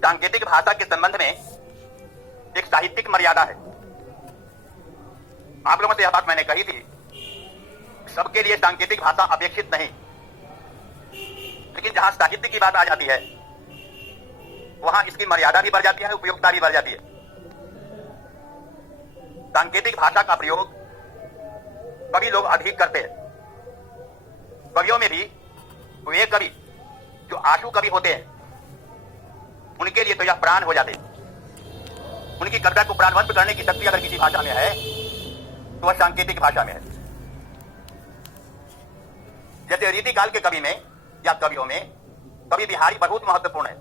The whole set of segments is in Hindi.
सांकेतिक भाषा के संबंध में एक साहित्यिक मर्यादा है। आप लोगों से यह बात मैंने कही थी, सबके लिए सांकेतिक भाषा अपेक्षित नहीं, लेकिन जहां साहित्य की बात आ जाती है वहां इसकी मर्यादा भी बढ़ जाती है, उपयोगिता भी बढ़ जाती है। सांकेतिक भाषा का प्रयोग कवि लोग अधिक करते हैं। कवियों में भी वे कवि जो आशु कवि होते हैं उनके लिए तो यह प्राण हो जाते हैं। उनकी कविता को प्राणवंत करने की शक्ति अगर किसी भाषा में है तो वह सांकेतिक भाषा में है। जैसे रीतिकाल के कवि में या कवियों में कवि बिहारी बहुत महत्वपूर्ण है।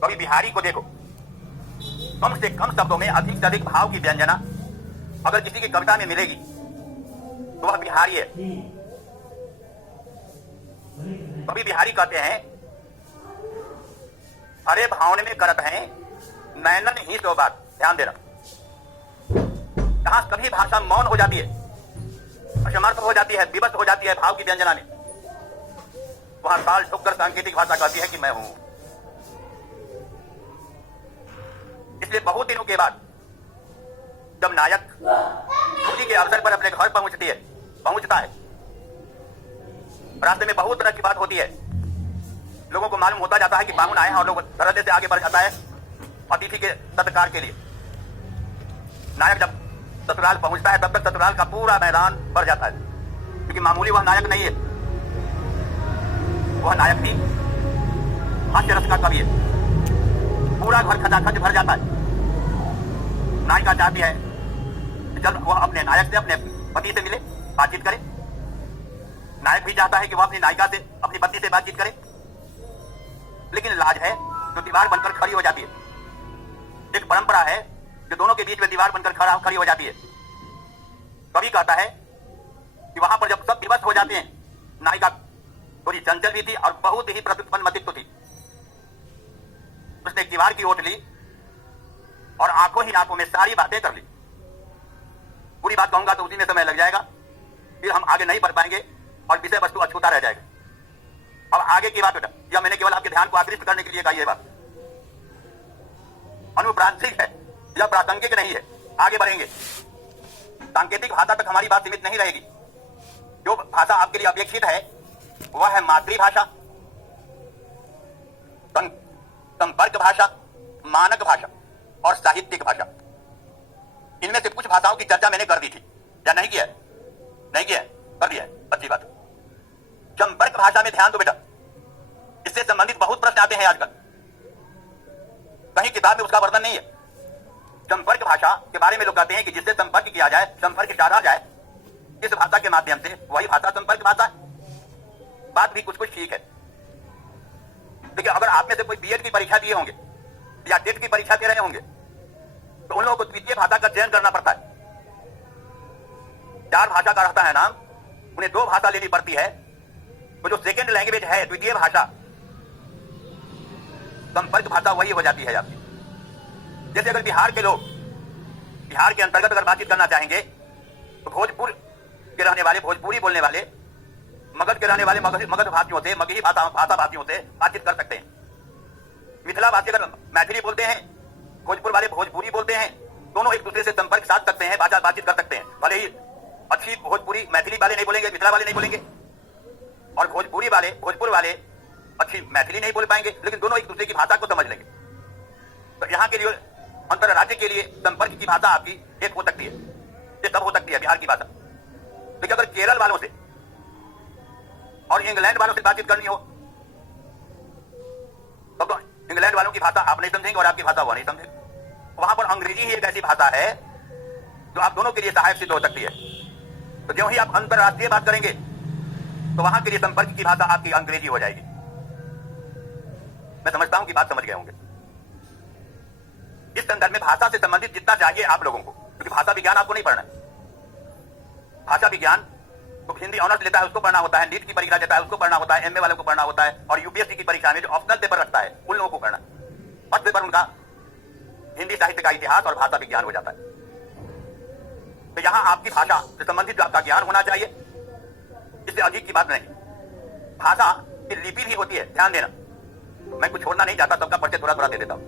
कवि बिहारी को देखो, कम से कम शब्दों में अधिक से अधिक भाव की व्यंजना अगर किसी की कविता में मिलेगी तो वह बिहारी है। कवि बिहारी कहते हैं, अरे भावन में करत हैं नैनन ही सो बात। ध्यान देना, जहां कभी भाषा मौन हो जाती है, असमर्थ हो जाती है, विवश हो जाती है भाव की व्यंजना में, वहां ताल ठोककर सांकेतिक भाषा कहती है कि मैं हूं। इसलिए बहुत दिनों के बाद जब नायक छुट्टी के अवसर पर अपने घर पहुंचता है, रास्ते में बहुत तरह की बात होती है। लोगों को मालूम होता जाता है कि बामुन आए हैं और लोग धरने से आगे बढ़ जाता है अतिथि के सत्कार के लिए। नायक जब ससुराल पहुंचता है तब तक ससुराल का पूरा मैदान भर जाता है, क्योंकि मामूली वह नायक नहीं है, वह नायक भी हास्य रस का कवि है। पूरा घर खचाखच भर जाता है। नायिका चाहती है जब वह अपने नायक से, अपने पति से मिले, बातचीत करे। नायक भी चाहता है कि वह अपनी नायिका से, अपनी पत्नी से बातचीत करे, लेकिन लाज है जो दीवार बनकर खड़ी हो जाती है। एक परंपरा है जो दोनों के बीच में दीवार बनकर खड़ी हो जाती है। कवि कहता है कि वहां पर जब सब विवश हो जाते हैं, नायिका थोड़ी चंचल भी थी और बहुत ही प्रत्युत्पन्न मतित्व थी। उसने दीवार की ओट ली और आंखों ही आंखों में सारी बातें कर ली। पूरी बात कहूंगा तो उसी में समय लग जाएगा, फिर हम आगे नहीं बढ़ पाएंगे और विषय वस्तु अछूता रह जाएगा। अब आगे की बात बेटा, यह मैंने केवल आपके ध्यान को आकृष्ट करने के लिए कही है बात, अनुप्रांतिक है, यह प्रासंगिक नहीं है। आगे बढ़ेंगे। सांकेतिक भाषा तक हमारी बात सीमित नहीं रहेगी। जो भाषा आपके लिए अपेक्षित है वह है मातृभाषा, संपर्क भाषा, मानक भाषा और साहित्यिक भाषा। इनमें से कुछ भाषाओं की चर्चा मैंने कर दी थी या नहीं किया? नहीं किया, कर दिया, अच्छी बात। संपर्क भाषा में ध्यान दो बेटा, इससे संबंधित बहुत प्रश्न आते हैं आजकल, कहीं किताब में उसका वर्णन नहीं है। संपर्क भाषा के बारे में लोग कहते हैं कि जिससे संपर्क किया जाए, संपर्क साधा जाए इस भाषा के माध्यम से, वही भाषा संपर्क भाषा है। बात भी कुछ कुछ ठीक है, लेकिन अगर आप में से कोई बीएड की परीक्षा दिए होंगे या टेट की परीक्षा दे रहे होंगे तो उन लोगों को द्वितीय भाषा का चयन करना पड़ता है। 4 भाषा का रहता है नाम, उन्हें 2 भाषा लेनी पड़ती है। तो जो सेकेंड लैंग्वेज है, द्वितीय भाषा, संपर्क भाषा वही हो जाती है आपकी। जैसे अगर बिहार के लोग बिहार के अंतर्गत अगर बातचीत करना चाहेंगे तो भोजपुर के रहने वाले भोजपुरी बोलने वाले, मगध के रहने वाले मगध भाषियों से, मगही भाषा भाषियों से बातचीत कर सकते हैं। मिथिला भाषी अगर मैथिली बोलते हैं, भोजपुर वाले भोजपुरी बोलते हैं, दोनों एक दूसरे से संपर्क साध सकते हैं, बातचीत कर सकते हैं। भले ही अच्छी भोजपुरी मैथिली वाले नहीं बोलेंगे, मिथिला वाले नहीं बोलेंगे, और भोजपुर वाले अच्छी मैथिली नहीं बोल पाएंगे, लेकिन दोनों एक दूसरे की भाषा को समझ लेंगे। तो यहाँ के लिए, अंतरराज्य के लिए संपर्क की भाषा आपकी एक हो सकती है, ये सब हो सकती है बिहार की भाषा। लेकिन अगर केरल वालों से और इंग्लैंड वालों से बातचीत करनी हो तब तो इंग्लैंड वालों की भाषा आप नहीं समझेंगे और आपकी भाषा वो नहीं समझेंगे। वहां पर अंग्रेजी ही एक ऐसी भाषा है जो आप दोनों के लिए सहायक सिद्ध हो सकती है। तो ज्यों ही आप अंतरराष्ट्रीय बात करेंगे तो वहां के लिए संपर्क की भाषा आपकी अंग्रेजी हो जाएगी। मैं समझता हूं कि बात समझ गए होंगे। इस संदर्भ में भाषा से संबंधित जितना चाहिए आप लोगों को, क्योंकि भाषा विज्ञान आपको नहीं पढ़ना है। भाषा विज्ञान तो हिंदी ऑनर्स लेता है उसको पढ़ना होता है, नीट की परीक्षा देता है उसको पढ़ना होता है, एमए वालों को पढ़ना होता है, और यूपीएससी की परीक्षा में जो ऑप्शनल पेपर रखता है उन लोगों को पढ़ना। फर्स्ट पेपर उनका हिंदी साहित्य का इतिहास और भाषा विज्ञान हो जाता है। तो यहां आपकी भाषा से संबंधित आपका ज्ञान होना चाहिए, इससे अधिक की बात नहीं। भाषा की लिपि भी होती है, ध्यान देना। मैं कुछ छोड़ना नहीं चाहता, सबका परिचय थोड़ा थोड़ा दे देता हूं।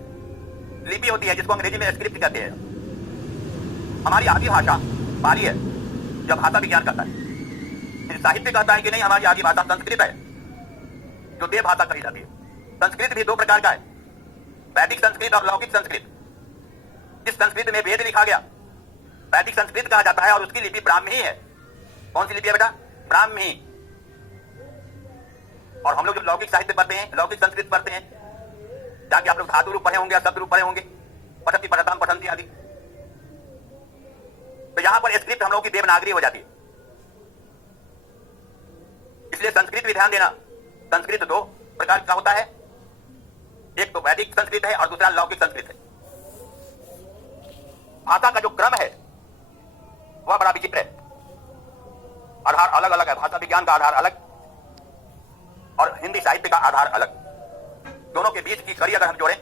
लिपि होती है जिसको अंग्रेजी में स्क्रिप्ट कहते हैं। हमारी आदि भाषा पाली है, जो भाषा विज्ञान कहता है। साहित्य कहता है कि नहीं, हमारी आदि भाषा संस्कृत है, जो देव भाषा कही जाती है। संस्कृत भी दो प्रकार का है, वैदिक संस्कृत और लौकिक संस्कृत। जिस संस्कृत में वेद लिखा गया वैदिक संस्कृत कहा जाता है, और उसकी लिपि ब्राह्मी है। कौन सी लिपि है बेटा? ब्राह्मी। और हम लोग जब लौकिक साहित्य पढ़ते हैं, लौकिक संस्कृत पढ़ते हैं, जाके आप लोग धातु रूप पढ़े होंगे, शब्द रूप पढ़े होंगे, पठती पठताम पठंती आदि। तो यहां पर स्क्रिप्ट हम लोग की देवनागरी हो जाती है। इसलिए संस्कृत भी ध्यान देना, संस्कृत दो प्रकार का होता है, एक तो वैदिक संस्कृत है और दूसरा लौकिक संस्कृत है। भाषा का जो क्रम है वह बड़ा विचित्र है, आधार अलग अलग है। भाषा विज्ञान का आधार अलग और हिंदी साहित्य का आधार अलग। दोनों के बीच की कड़ी अगर हम जोड़ें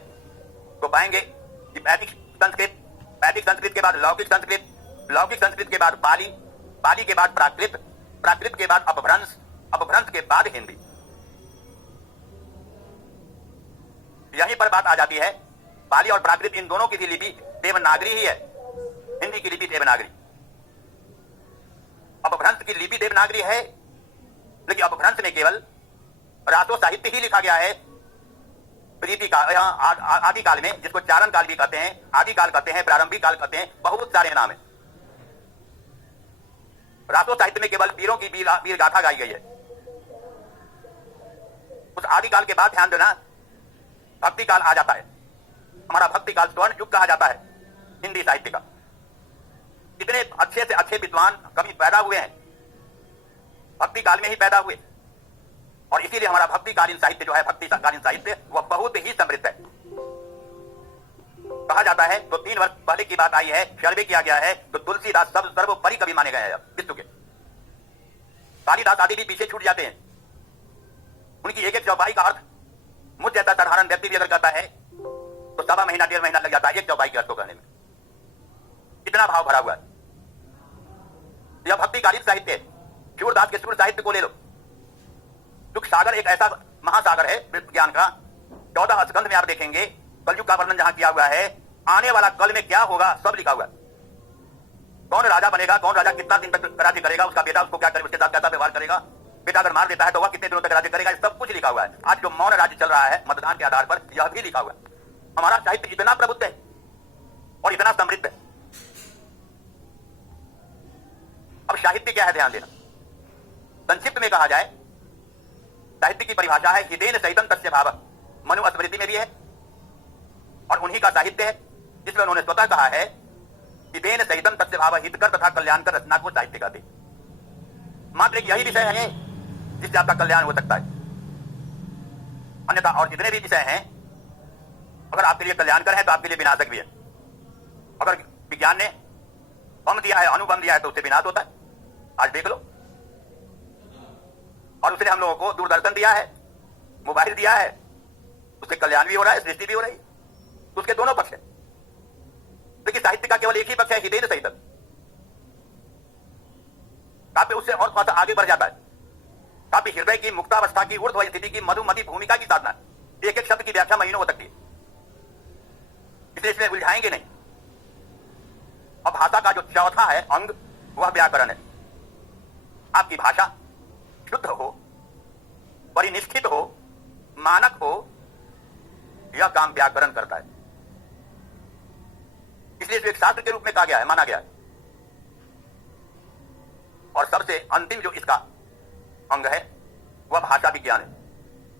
तो पाएंगे कि वैदिक संस्कृत के बाद लौकिक संस्कृत, लौकिक संस्कृत के बाद पाली, पाली के बाद प्राकृत, प्राकृत के बाद अपभ्रंश, अपभ्रंश के बाद हिंदी। यहीं पर बात आ जाती है, पाली और प्राकृत इन दोनों की भी लिपि देवनागरी ही है। हिंदी की लिपि देवनागरी, अपभ्रंश की लिपि देवनागरी है, लेकिन अपभ्रंश में केवल रासो साहित्य ही लिखा गया है। प्रीति का आदि काल में, जिसको चारण काल भी कहते हैं, आदि काल कहते हैं, प्रारंभिक काल कहते हैं, बहुत सारे नाम है। रासो साहित्य में केवल वीरों की वीर गाथा गाई गई है। उस आदि काल के बाद ध्यान देना, भक्ति काल आ जाता है। हमारा भक्ति काल स्वर्ण युग कहा जाता है हिंदी साहित्य का। इतने अच्छे से अच्छे विद्वान कवि पैदा हुए हैं, भक्ति काल में ही पैदा हुए, और इसीलिए हमारा भक्तिकालीन साहित्य जो है, भक्तिकालीन साहित्य, वह बहुत ही समृद्ध है। कहा जाता है तो 3 वर्ष पहले की बात आई है, सर्वे किया गया है, तो तुलसीदास सर्वोपरि कवि माने गए हैं विश्व के। कालिदास आदि भी पीछे छूट जाते हैं। उनकी एक एक चौपाई का अर्थ मुझ जैसा साधारण व्यक्ति भी अगर कहता है तो सवा महीना 1.5 महीना लग जाता है एक चौपाई के अर्थ को कहने में। इतना भाव भरा हुआ है। यह भक्तिकालीन साहित्य है। सूरदास के सूर साहित्य को ले लो। दुख सागर एक ऐसा महासागर है विज्ञान का। 14 स्कंध में आप देखेंगे कलयुग का वर्णन जहां किया हुआ है, आने वाला कल में क्या होगा सब लिखा हुआ है। कौन राजा बनेगा, कौन राजा कितना दिन तक राज्य करेगा, उसका बेटा उसको क्या करे, उसके साथ कैसा व्यवहार करेगा, बेटा अगर मार देता है तो वह कितने दिनों तक राज्य करेगा, सब कुछ लिखा हुआ है। आज जो मौन राज्य चल रहा है मतदान के आधार पर, यह भी लिखा हुआ है। हमारा साहित्य इतना प्रबुद्ध है और इतना समृद्ध है। अब साहित्य क्या है, ध्यान देना। संक्षिप्त में कहा जाए, साहित्य की परिभाषा है हितेन सहितं तस्य भावः। मनुस्मृति में भी है और उन्हीं का साहित्य है, जिसमें उन्होंने स्वतः कहा है हितेन सहितं तस्य भावः, हितकर तथा कल्याणकर रचना को साहित्य कहते। मात्र एक यही विषय है जिससे आपका कल्याण हो सकता है, अन्यथा और जितने भी विषय हैं अगर आपके लिए कल्याणकर है तो आपके लिए विनाशक भी है। अगर विज्ञान ने बम दिया है, अणुबम दिया है, तो उससे विनाश होता है। आज देख लो। और उसने हम लोगों को दूरदर्शन दिया है, मोबाइल दिया है, उससे कल्याण भी हो रहा है, सृष्टि भी हो रही है। तो उसके दोनों पक्ष है, लेकिन साहित्य का केवल एक ही पक्ष है, हितेन सहितं। काव्य उससे और थोड़ा सा आगे बढ़ जाता है। काव्य हृदय की मुक्तावस्था की ऊर्ध्व स्थिति की मधुमती भूमिका की साधना। एक एक शब्द की व्याख्या महीनों हो सकती है, इसलिए इसमें उलझाएंगे नहीं। अब भाषा का जो चौथा है अंग, वह व्याकरण है। आपकी भाषा शुद्ध हो, परिनिष्ठित हो, मानक हो, यह काम व्याकरण करता है। इसलिए इसको एक शास्त्र के रूप में कहा गया है, माना गया है। और सबसे अंतिम जो इसका अंग है वह भाषा विज्ञान है।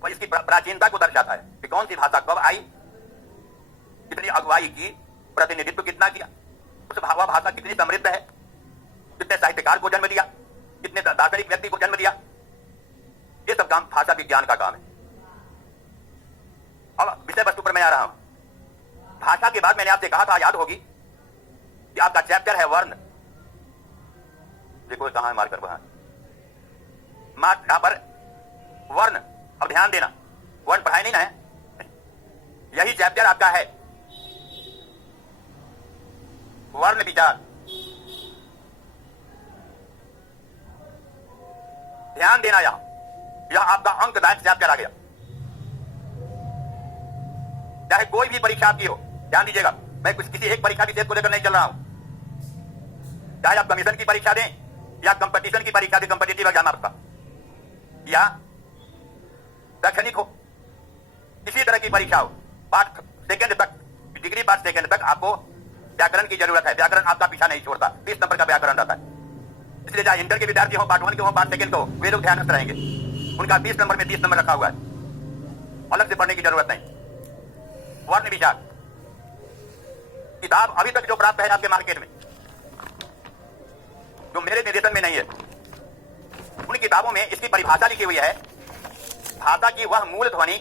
वह इसकी प्राचीनता को दर्शाता है कि कौन सी भाषा कब आई, कितनी अगुवाई की, प्रतिनिधित्व कितना किया, उस वह भाषा कितनी समृद्ध है, कितने साहित्यकार को जन्म दिया, कितने दार्शनिक व्यक्ति को जन्म दिया। ये सब काम भाषा विज्ञान का काम है। अब विषय वस्तु पर मैं आ रहा हूं। भाषा के बाद मैंने आपसे कहा था, याद होगी, कि आपका चैप्टर है वर्ण। देखो कहां है मार्कर, वहां यहां पर वर्ण। अब ध्यान देना, वर्ण पढ़ाई नहीं ना है, यही चैप्टर आपका है, वर्ण विचार। ध्यान देना, यह आपका अंकदायक चैप्टर आ गया। चाहे कोई भी परीक्षा आपकी हो, ध्यान दीजिएगा, मैं किसी एक परीक्षा विशेष को लेकर नहीं चल रहा हूं। चाहे आप कमीशन की परीक्षा दें या कंपटीशन की परीक्षा दें, कॉम्पिटिटिव एग्जाम आपका, या शैक्षणिक हो, किसी तरह की परीक्षा हो, पार्ट सेकंड तक, डिग्री पार्ट सेकंड तक आपको व्याकरण की जरूरत है। व्याकरण आपका पीछा नहीं छोड़ता, 20 नंबर का व्याकरण रहता है। इसलिए चाहे इंटर के विद्यार्थी हो, पार्ट 1 के हो, पार्ट सेकंड के हो, वे लोग ध्यानस्थ रहेंगे। उनका 20 नंबर में 30 नंबर रखा हुआ है, अलग से पढ़ने की जरूरत नहीं। वर्ण विचार किताब अभी तक जो प्राप्त है आपके मार्केट में, जो मेरे निर्देशन में नहीं है, उन किताबों में इसकी परिभाषा लिखी हुई है, भाषा की वह मूल ध्वनि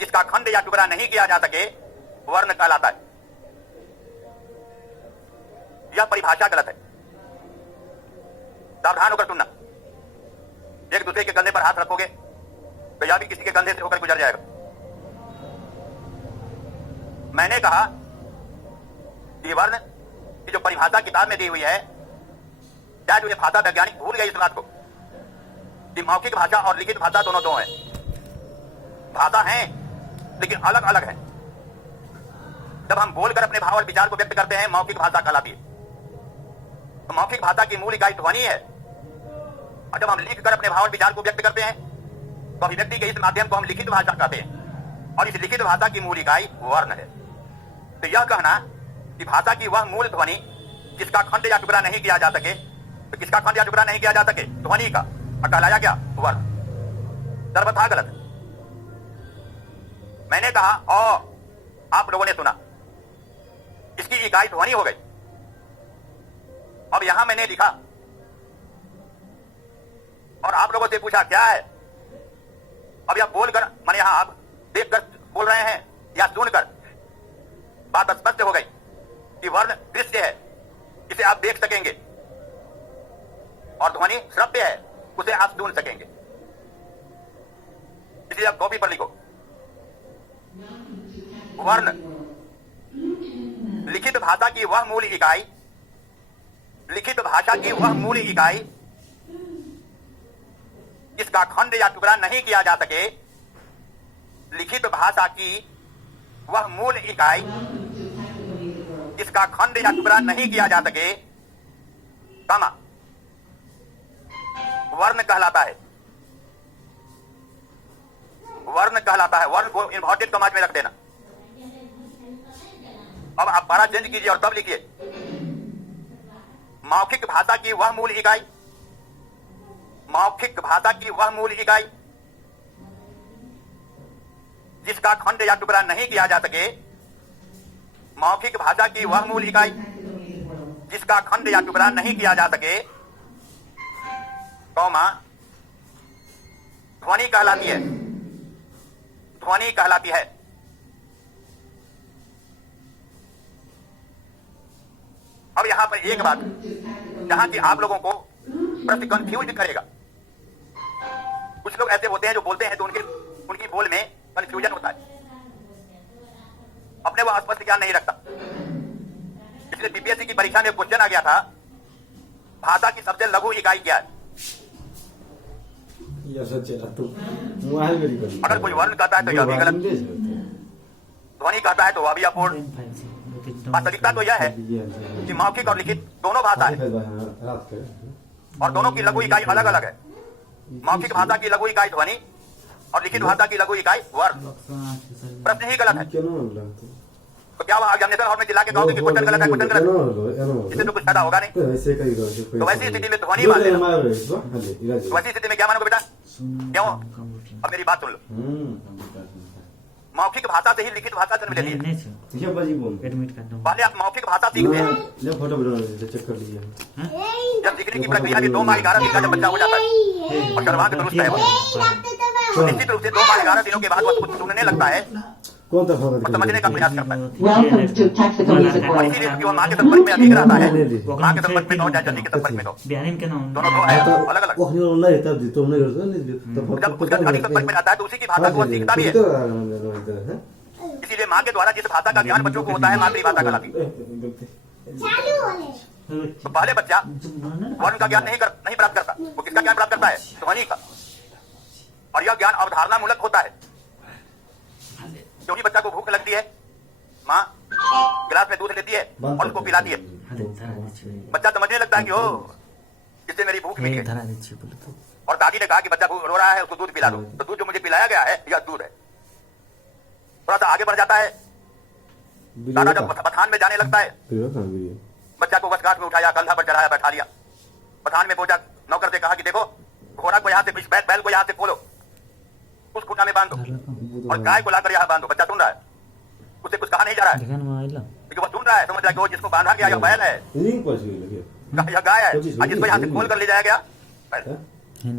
जिसका खंड या टुकड़ा नहीं किया जा सके वर्ण कहलाता है। यह परिभाषा गलत है, सावधान होकर सुनना। एक दूसरे के कंधे पर हाथ रखोगे तो यह भी किसी के कंधे से होकर गुजर जाएगा। मैंने कहा कि वर्ण की जो परिभाषा किताब में दी हुई है, क्या जो ये भाषा वैज्ञानिक भूल गए इस बात को कि मौखिक भाषा और लिखित भाषा दोनों दो हैं। भाषा है लेकिन अलग अलग है। जब हम बोलकर अपने भाव और विचार को व्यक्त करते हैं, मौखिक भाषा कहलाती है। तो मौखिक भाषा की मूल इकाई ध्वनि है, और जब हम लिखकर अपने भाव और विचार को व्यक्त करते हैं तो अभिव्यक्ति के इस माध्यम को हम लिखित भाषा कहते हैं, और इस लिखित भाषा की मूल इकाई वर्ण है। तो यह कहना कि भाषा की वह मूल ध्वनि जिसका खंड या टुकड़ा नहीं किया जा सके, तो किसका खंड या टुकड़ा नहीं किया जा सके? ध्वनि का, और कहलाया क्या? वर्ण। सर्वथा गलत। मैंने कहा और आप लोगों ने सुना, इसकी इकाई ध्वनि हो गई। अब यहां मैंने लिखा और आप लोगों से पूछा क्या है। अब यह बोलकर, माने यहां आप देखकर बोल रहे हैं या सुनकर, बात स्पष्ट हो गई कि वर्ण दृश्य है, इसे आप देख सकेंगे, और ध्वनि श्रव्य है, उसे आप सुन सकेंगे। इसलिए आप कॉपी पर लिखो, वर्ण लिखित भाषा की वह मूल इकाई, लिखित भाषा की वह मूल इकाई जिसका खंड या टुकड़ा नहीं किया जा सके, लिखित भाषा की वह मूल इकाई जिसका खंड या टुकड़ा नहीं किया जा सके, कमा वर्ण कहलाता है। वर्ण कहलाता है। वर्ण को इन्वर्टेड कॉमास में रख देना। अब आप पारा चेंज कीजिए और तब लिखिए, मौखिक भाषा की वह मूल इकाई, मौखिक भाषा की वह मूल इकाई जिसका खंड या टुकड़ा नहीं किया जा सके, मौखिक भाषा की वह मूल इकाई जिसका खंड या टुकड़ा नहीं किया जा सके, कौमा ध्वनि कहलाती है। ध्वनि कहलाती है। अब यहां पर एक बात जहां कि आप लोगों को प्रश्न कंफ्यूज करेगा। कुछ लोग ऐसे होते हैं जो बोलते हैं तो उनकी बोल में कंफ्यूजन होता है, अपने वो स्पष्ट ज्ञान नहीं रखता। इसलिए बीपीएससी की परीक्षा में क्वेश्चन आ गया था, भाषा की सबसे लघु इकाई क्या है? अगर कोई वर्ण कहता है तो यह भी गलत, ध्वनि कहता है तो वह भी अपूर्ण। वास्तविकता तो यह है कि मौखिक और लिखित दोनों भाषा है, और दोनों की लघु इकाई अलग अलग है। मौखिक भाषा की लघु इकाई ध्वनि और लिखित भाषा की लघु इकाई वर्ण। प्रश्न ही गलत है। तो क्या वह एग्जामिनेशन हॉल में चिल्ला के कहोगे कि क्वेश्चन गलत है, क्वेश्चन गलत है? इससे तो कुछ फायदा होगा नहीं। तो वैसी स्थिति में ध्वनि मान लेना। वैसी स्थिति में क्या मानोगे बेटा? क्यों? अब मेरी बात सुन लो। मौखिक भाषा से ही लिखित भाषा जन्म लेती है। पहले आप मौखिक भाषा सीखते हैं, जब सीखने की प्रक्रिया भी 2 माह 11 दिन का जब बच्चा हो जाता है और सर्वांग दुरुस्त है, तो निश्चित रूप से 2 माह 11 दिनों के बाद वह कुछ सुनने लगता है, समझने का प्रयास करता है। और इसीलिए क्योंकि वह माँ के संपर्क में अधिक रहता है, माँ के संपर्क में हो जाए जल्दी के संपर्क में हो, दोनों दो है अलग अलग। जब उसका अधिक संपर्क में आता है तो उसी की भाषा को वह सीखता भी है। इसीलिए माँ के द्वारा जिस भाषा का ज्ञान बच्चों को होता है, मातृभाषा कहलाती है। तो पहले बच्चा वर्ण का ज्ञान नहीं प्राप्त करता, वो किसका ज्ञान प्राप्त करता है? ध्वनि का। और यह ज्ञान अवधारणा मूलक होता है, क्योंकि बच्चा को भूख लगती है माँ गिलास में दूध लेती है और उसको पिलाती है। बच्चा समझने लगता है कि ओ इससे मेरी भूख मिटी है। और दादी ने कहा कि बच्चा रो रहा है, उसको दूध पिला दो। तो दूध जो मुझे पिलाया गया है यह दूध है। थोड़ा सा आगे बढ़ जाता है, दादा जब पठान में जाने लगता है, बच्चा को बसगाट में उठाया, कंधा पर चढ़ाया, बैठा लिया। पठान में पहुंचा, नौकर से कहा कि देखो घोड़ा को यहाँ से, बैल को यहाँ से खोलो, उस खूंटा में बांध दो और गाय को लाकर यहाँ बांध दो। बच्चा सुन रहा है, उससे कुछ कहा नहीं जा रहा है, लेकिन वो सुन रहा है, समझ रहा है कि वो जिसको बांधा गया यह बैल है, यह गाय है, और जिसको यहाँ से खोल कर ले जाया गया बैल।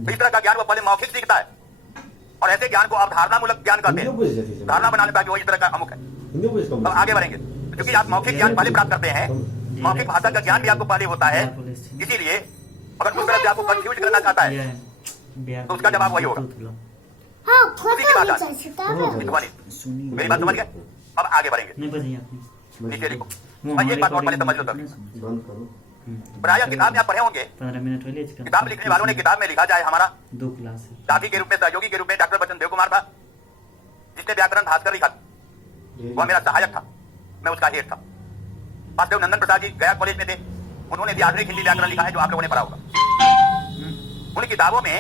इस तरह का ज्ञान वो पहले मौखिक सीखता है और ऐसे ज्ञान को आप धारणामूलक ज्ञान कहते हैं। धारणा बनाने का वो इस तरह का अमुक है। अब आगे बढ़ेंगे, क्योंकि आप मौखिक ज्ञान पहले प्राप्त करते हैं, मौखिक भाषा का ज्ञान भी आपको पहले होता है। इसीलिए अगर उस तरह से आपको कंफ्यूज करना चाहता है तो उसका जवाब वही होगा। उसी की बात है, मेरी बात समझ गए। अब आगे बढ़ेंगे, नीचे लिखो। और एक बात और पहले समझ लो तब। प्राय किताब में आप पढ़े होंगे, किताब लिखने वालों ने किताब में लिखा जाए हमारा साथी के रूप में, सहयोगी के रूप में डॉक्टर बच्चन देव कुमार था, जिसने व्याकरण भास्कर लिखा। वह मेरा सहायक था, मैं उसका हेड था। वासुदेव नंदन प्रसाद जी गया कॉलेज में थे, उन्होंने भी आधुनिक हिंदी व्याकरण लिखा है, जो आप लोगों ने पढ़ा होगा। उन किताबों में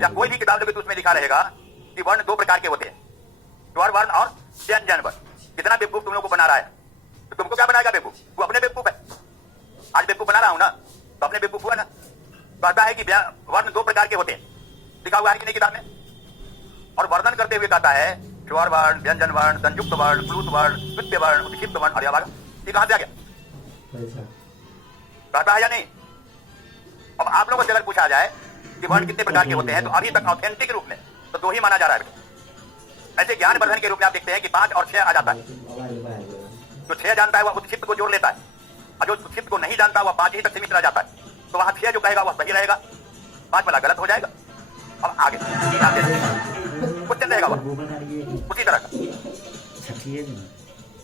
या कोई भी किताब लोगे तो उसमें लिखा रहेगा कि वर्ण दो प्रकार के होते हैं, स्वर वर्ण और व्यंजन वर्ण। कितना बेवकूफ तुम लोग को बना रहा है, तो तुमको क्या बनाएगा बेवकूफ? वो अपने बेवकूफ है। आज बेवकूफ बना रहा हूं ना, तो अपने बेवकूफ हुआ ना। कहता है कि वर्ण दो प्रकार के होते हैं, लिखा हुआ है कि नहीं किताब में। और वर्णन करते हुए कहता है स्वर वर्ण, व्यंजन वर्ण, संयुक्त वर्ण, प्लुत वर्ण, द्वितीय वर्ण, उत्क्षिप्त वर्ण। अरे वाह, ये कहां से आ गया? कहता है या नहीं? अब आप लोगों से अगर पूछा जाए कि वर्ण कितने प्रकार के होते हैं, तो अभी तक ऑथेंटिक रूप में तो दो ही माना जा रहा है। ऐसे ज्ञान वर्धन के रूप में आप देखते हैं कि 5 और 6 आ जाता है। जो 6 जानता है वह उत्क्षिप्त को जोड़ लेता है, और जो उत्क्षिप्त को नहीं जानता वह 5 ही तक सीमित रह जाता है। तो वहां 6 जो कहेगा वह सही रहेगा, 5 वाला गलत हो जाएगा। अब आगे क्वेश्चन रहेगा वह उसी तरह का।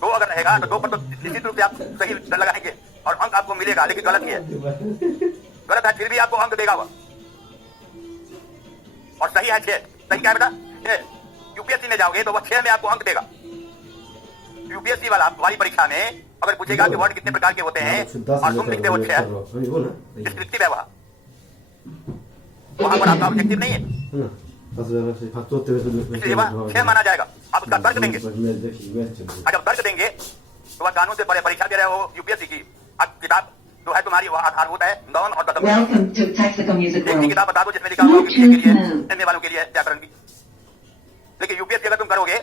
2 अगर रहेगा तो 2 पर तो निश्चित रूप से आप सही लगाएंगे और अंक आपको मिलेगा, लेकिन गलत ही है। गलत है फिर भी आपको अंक देगा वह, और सही है 6। सही क्या है बेटा? 6। यूपीएससी में जाओगे तो वह 6 में आपको अंक देगा। यूपीएससी वाला वाली परीक्षा में अगर पूछेगा कि वर्ण कितने प्रकार के होते हैं और तुम लिखते हो 6, डिस्क्रिप्टिव है वह, वहां पर आपका ऑब्जेक्टिव नहीं है, इसलिए वह 6 माना जाएगा। आप उसका तर्क देंगे, और जब तर्क देंगे तो वह कानून से परे परीक्षा दे रहे हो यूपीएससी की। अब किताब जो है तुम्हारी वह आधारभूत है नौन और दसम। एक किताब बता दो जिसमें लिखा हुआ के लिए एमए वालों के लिए व्याकरण की। लेकिन यूपीएससी अगर तुम करोगे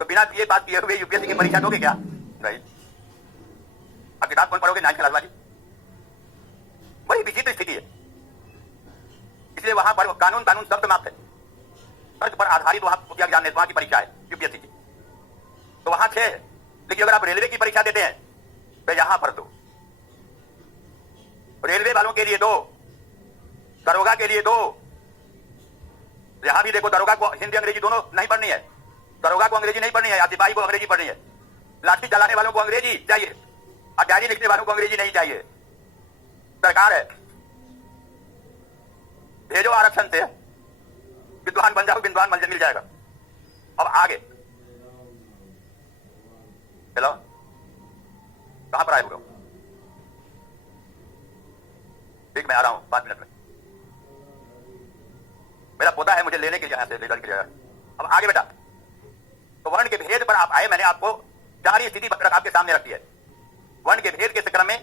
तो बिना ये बात किए हुए यूपीएससी की परीक्षा दोगे क्या? नहीं। अब किताब कौन पढ़ोगे? नाच खिलाड़ी। बड़ी विचित्र स्थिति है। इसलिए वहां पर कानून सब समाप्त है, तर्क पर आधारित वहां वहां की परीक्षा है यूपीएससी की। तो वहां 6 है। लेकिन अगर आप रेलवे की परीक्षा देते हैं तो यहां पर 2, रेलवे वालों के लिए 2, दरोगा के लिए 2। यहां भी देखो, दरोगा को हिंदी अंग्रेजी दोनों नहीं पढ़नी है, दरोगा को अंग्रेजी नहीं पढ़नी है, या सिपाही को अंग्रेजी पढ़नी है। लाठी चलाने वालों को अंग्रेजी चाहिए और डायरी लिखने वालों को अंग्रेजी नहीं चाहिए। सरकार है, भेजो आरक्षण से, विद्वान बन जाओ, विद्वान मिल जाएगा। अब आगे चलो, कहां पर आए हो? ठीक, मैं आ रहा हूं 5 मिनट में। मेरा पोता है मुझे लेने के लिए, यहां से लेकर के जाएगा। अब आगे बेटा, तो वर्ण के भेद पर आप आए, मैंने आपको 4 स्थिति आपके सामने रखी है। वर्ण के भेद के क्रम में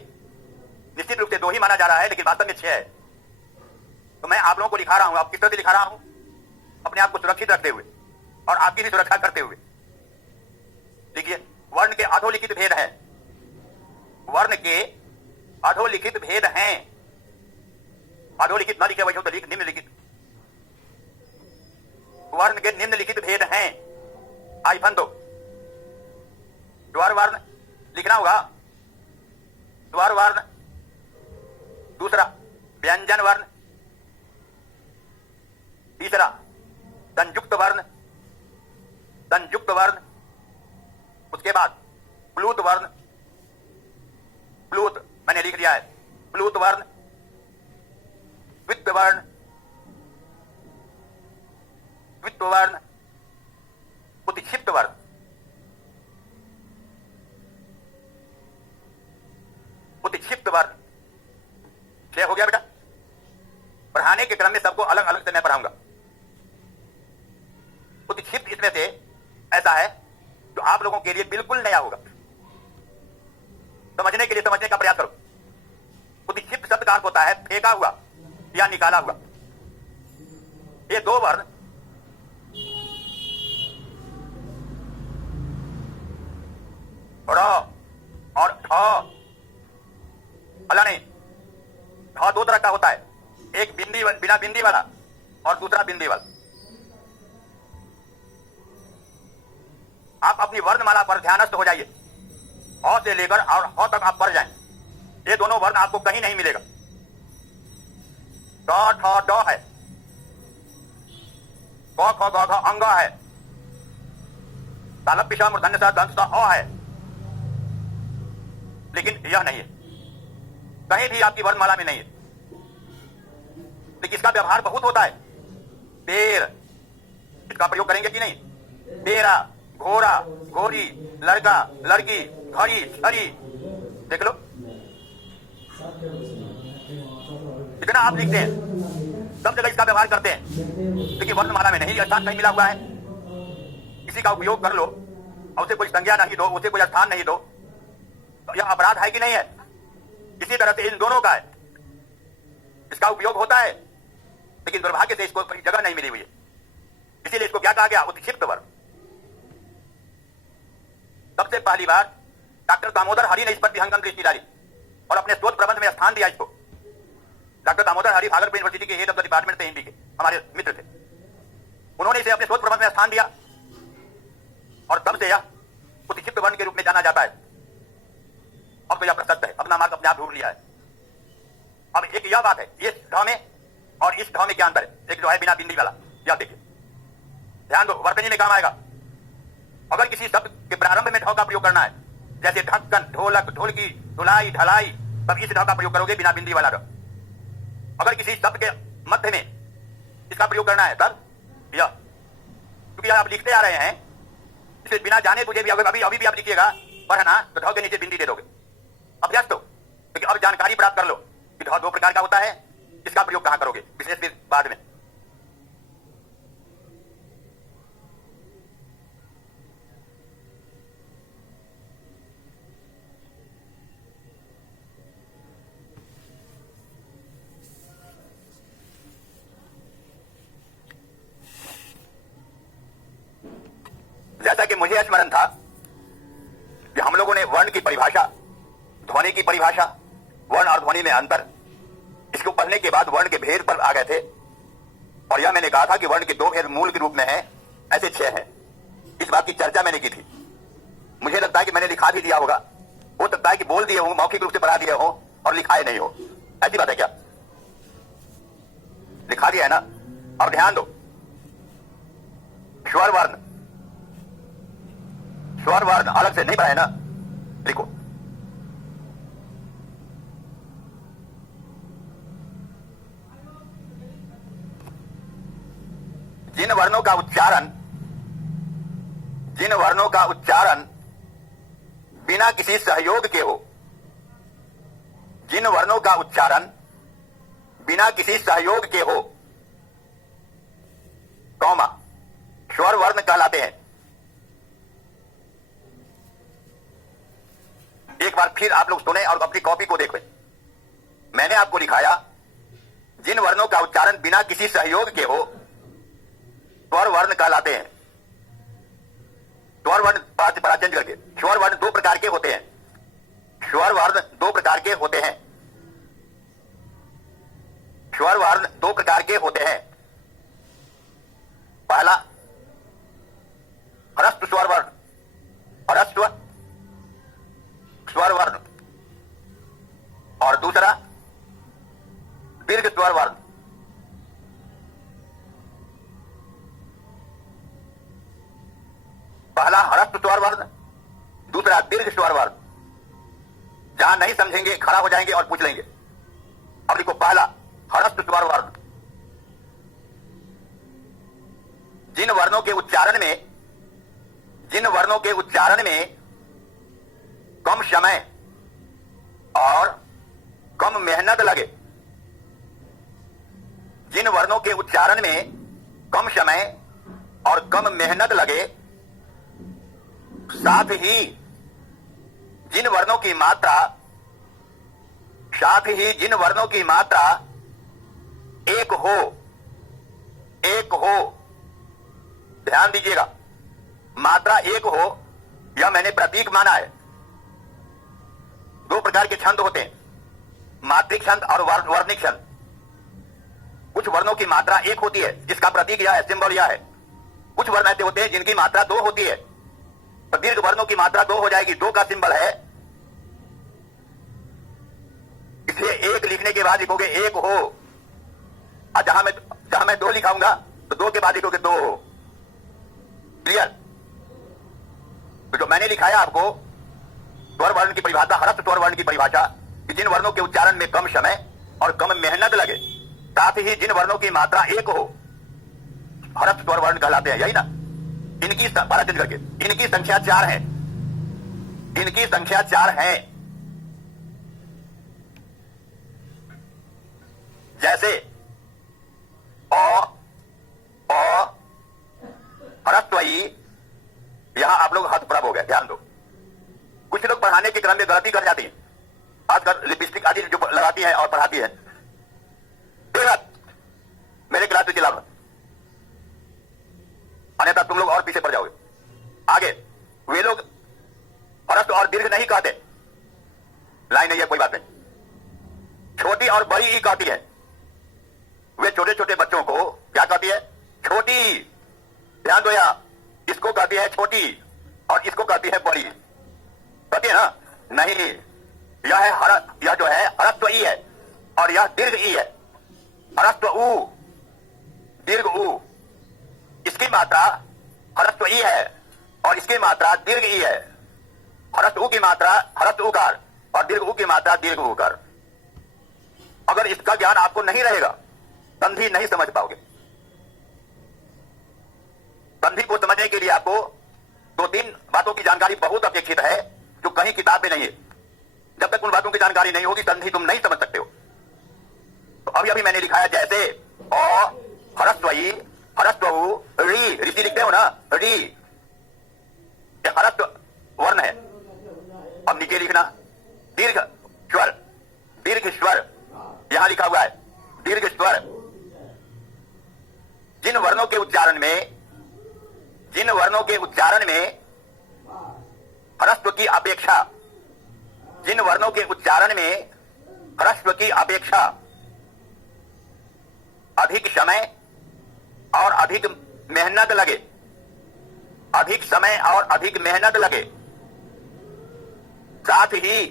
निश्चित रूप से 2 ही माना जा रहा है, लेकिन वास्तव में 6 है। तो मैं आप लोगों को दिखा रहा हूं, आप किस तरह से दिखा रहा हूं? अपने आप को सुरक्षित रखते हुए और आपकी भी सुरक्षा करते हुए। देखिए, वर्ण के अधोलिखित भेद है, वर्ण के अधोलिखित भेद हैं। अधोलिखित न लिखे वैसे तो लिख निम्नलिखित। वर्ण के निम्नलिखित भेद हैं। आइफन 2 स्वर वर्ण लिखना होगा, स्वर वर्ण। दूसरा व्यंजन वर्ण, तीसरा संयुक्त वर्ण, संयुक्त वर्ण। उसके बाद प्लुत वर्ण, प्लुत मैंने लिख दिया है, प्लुत वर्ण, द्वित्व वर्ण, द्वित्व वर्ण, उत्क्षिप्त वर्ण, उत्क्षिप्त वर्ण। क्लियर हो गया बेटा? पढ़ाने के क्रम में सबको अलग अलग से मैं पढ़ाऊंगा। उत्क्षिप्त इसमें से ऐसा है जो आप लोगों के लिए बिल्कुल नया होगा। समझने के लिए समझने का प्रयास करो। उत्क्षिप्त शब्द का अर्थ होता है फेंका हुआ या निकाला हुआ। ये दो वर्ण र और ठ, अला नहीं, ठ दो तरह का होता है, एक बिंदी बिना बिंदी वाला और दूसरा बिंदी वाला। आप अपनी वर्णमाला पर ध्यानस्थ हो जाइए। अ से लेकर और ह तक आप पढ़ जाएं। ये दोनों वर्ण आपको कहीं नहीं मिलेगा। ट ठ ड है, क ख ग घ अंग है, तालव्य श मूर्धन्य स दंत स अ है, लेकिन यह नहीं है, कहीं भी आपकी वर्णमाला में नहीं है। लेकिन इसका व्यवहार बहुत होता है। देर, इसका प्रयोग करेंगे कि नहीं? तेरा, घोड़ा, घोड़ी, लड़का, लड़की, घड़ी, छड़ी, देख लो इतना आप लिखते हैं, सब जगह इसका व्यवहार करते हैं, लेकिन वर्णमाला में नहीं। स्थान कहीं मिला हुआ है, किसी का उपयोग कर लो और उसे कोई संज्ञा नहीं दो, उसे कोई स्थान नहीं दो, तो यह अपराध है कि नहीं है? इसी तरह से इन दोनों का है, इसका उपयोग होता है, लेकिन दुर्भाग्य से इसको कोई जगह नहीं मिली हुई है। इसीलिए इसको क्या कहा गया? उत्क्षिप्त वर्ण। सबसे पहली बार डॉक्टर दामोदर हरि ने इस पर विहंगम दृष्टि डाली और अपने शोध प्रबंध में स्थान दिया इसको। डॉक्टर दामोदर हरि भागलपुर यूनिवर्सिटी के हेड ऑफ द डिपार्टमेंट थे, हिंदी के हमारे मित्र थे। उन्होंने इसे अपने शोध प्रबंध में स्थान दिया और तब से यह उत्क्षिप्त वर्ण के रूप में जाना जाता है। अब तो यह प्रसिद्ध है, अपना मार्ग अपने आप ढूंढ लिया है। अब एक यह बात है, इस ढ में और इस ढ में क्या अंतर है? एक जो है बिना बिंदी वाला, यह देखिए, ध्यान दो, वर्तनी में काम आएगा। अगर किसी शब्द के प्रारंभ में ढ का प्रयोग करना है, जैसे ढक्कन, ढोलक, ढोलकी, धुलाई, ढलाई, तब इस ढ का प्रयोग करोगे बिना बिंदी वाला ढ। अगर किसी शब्द के मध्य में इसका प्रयोग करना है तब यह, क्योंकि आप लिखते आ रहे हैं, इसलिए बिना जाने बुझे भी अभी भी आप लिखिएगा पढ़ना तो ढ के नीचे बिंदी दे दोगे, अभ्यस्त हो। लेकिन अब जानकारी प्राप्त कर लो कि ढ दो प्रकार का होता है, इसका प्रयोग कहां करोगे, विशेष फिर बाद में। जैसा कि मुझे स्मरण था कि हम लोगों ने वर्ण की परिभाषा, ध्वनि की परिभाषा, वर्ण और ध्वनि में अंतर, इसको पढ़ने के बाद वर्ण के भेद पर आ गए थे। और यह मैंने कहा था कि वर्ण के दो भेद मूल के रूप में हैं, ऐसे 6 हैं। इस बात की चर्चा मैंने की थी। मुझे लगता है कि मैंने लिखा भी दिया होगा, हो सकता है कि बोल दिए हो, मौखिक रूप से पढ़ा दिया हो और लिखाए नहीं हो। ऐसी बात है क्या? लिखा दिया है ना? अब ध्यान दो, स्वर वर्ण, स्वर वर्ण अलग से नहीं पढ़ा है ना? लिखो, जिन वर्णों का उच्चारण, जिन वर्णों का उच्चारण बिना किसी सहयोग के हो, जिन वर्णों का उच्चारण बिना किसी सहयोग के हो, कौमा, स्वर वर्ण कहलाते हैं। एक बार फिर आप लोग सुने और अपनी कॉपी को देखें। मैंने आपको लिखाया, जिन वर्णों का उच्चारण बिना किसी सहयोग के हो, स्वर वर्ण कहलाते हैं। स्वर वर्ण चेंज करके, स्वर वर्ण 2 प्रकार के होते हैं। स्वर वर्ण 2 प्रकार के होते हैं। स्वर वर्ण 2 प्रकार के होते हैं। पहला ह्रस्व स्वर वर्ण, ह्रस्व स्वर वर्ण, और दूसरा दीर्घ स्वर वर्ण। पहला ह्रस्व स्वर वर्ण, दूसरा दीर्घ स्वर वर्ण। जहां नहीं समझेंगे खड़ा हो जाएंगे और पूछ लेंगे। अब देखो, पहला ह्रस्व स्वर वर्ण, जिन वर्णों के उच्चारण में, जिन वर्णों के उच्चारण में कम समय और कम मेहनत लगे। जिन वर्णों के उच्चारण में कम समय और कम मेहनत लगे, साथ ही जिन वर्णों की मात्रा एक हो, ध्यान दीजिएगा, मात्रा एक हो, यह मैंने प्रतीक माना है। दो प्रकार के छंद होते हैं, मात्रिक छंद और वर्णिक छंद। कुछ वर्णों की मात्रा एक होती है जिसका प्रतीक यह है, सिंबल यह है। कुछ वर्ण ऐसे होते हैं जिनकी मात्रा दो होती है, तो दीर्घ वर्णों की मात्रा दो हो जाएगी, दो का सिंबल है, इसलिए एक लिखने के बाद लिखोगे एक हो, और जहां मैं दो लिखाऊंगा तो दो के बाद लिखोगे दो हो। क्लियर? तो जो मैंने लिखा है आपको स्वर वर्ण की परिभाषा, ह्रस्व स्वर वर्ण की परिभाषा, कि जिन वर्णों के उच्चारण में कम समय और कम मेहनत लगे, साथ ही जिन वर्णों की मात्रा एक हो, ह्रस्व स्वर वर्ण कहलाते हैं, यही ना। इनकी बाराचंद करके इनकी संख्या 4 है, इनकी संख्या 4 है। जैसे ह्रस्वई, यहां आप लोग हस्तप्रभ हो गए, ध्यान दो। कुछ लोग पढ़ाने के क्रम में गलती कर जाती है, खासकर लिपस्टिक आदि जो लगाती है और पढ़ाती है, मेरे क्लास में चला, अन्यथा तुम लोग और पीछे पड़ जाओगे। आगे वे लोग ह्रस्व और दीर्घ नहीं कहते, लाइन नहीं है, कोई बात नहीं। छोटी और बड़ी ही कहती है। वे छोटे छोटे बच्चों को क्या कहती है? छोटी। ध्यान दो, यहां इसको कहती है छोटी और इसको कहती है बड़ी, कहती है ना? नहीं, यह जो है ह्रस्व ई है और यह दीर्घ ई है। ह्रस्व उ, दीर्घ उ, इसकी मात्रा ह्रस्व ई है और इसकी मात्रा दीर्घ ई है। ह्रस्व उ की मात्रा ह्रस्व उकार और दीर्घ उ की मात्रा दीर्घ उकार। अगर इसका ज्ञान आपको नहीं रहेगा, संधि नहीं समझ पाओगे। संधि को समझने के लिए आपको 2-3 बातों की जानकारी बहुत अपेक्षित है, जो कहीं किताब में नहीं है। जब तक उन बातों की जानकारी नहीं होगी, संधि तुम नहीं समझ सकते हो। तो अभी मैंने लिखा है, जैसे ह्रस्वई, ह्रस्व री, ऋषि लिखते हो ना, री, यह ह्रस्व वर्ण है। अब नीचे लिखना दीर्घ स्वर, दीर्घ स्वर, यहां लिखा हुआ है दीर्घ स्वर। जिन वर्णों के उच्चारण में ह्रस्व की अपेक्षा, जिन वर्णों के उच्चारण में ह्रस्व की अपेक्षा अधिक समय और अधिक मेहनत लगे, अधिक समय और अधिक मेहनत लगे, साथ ही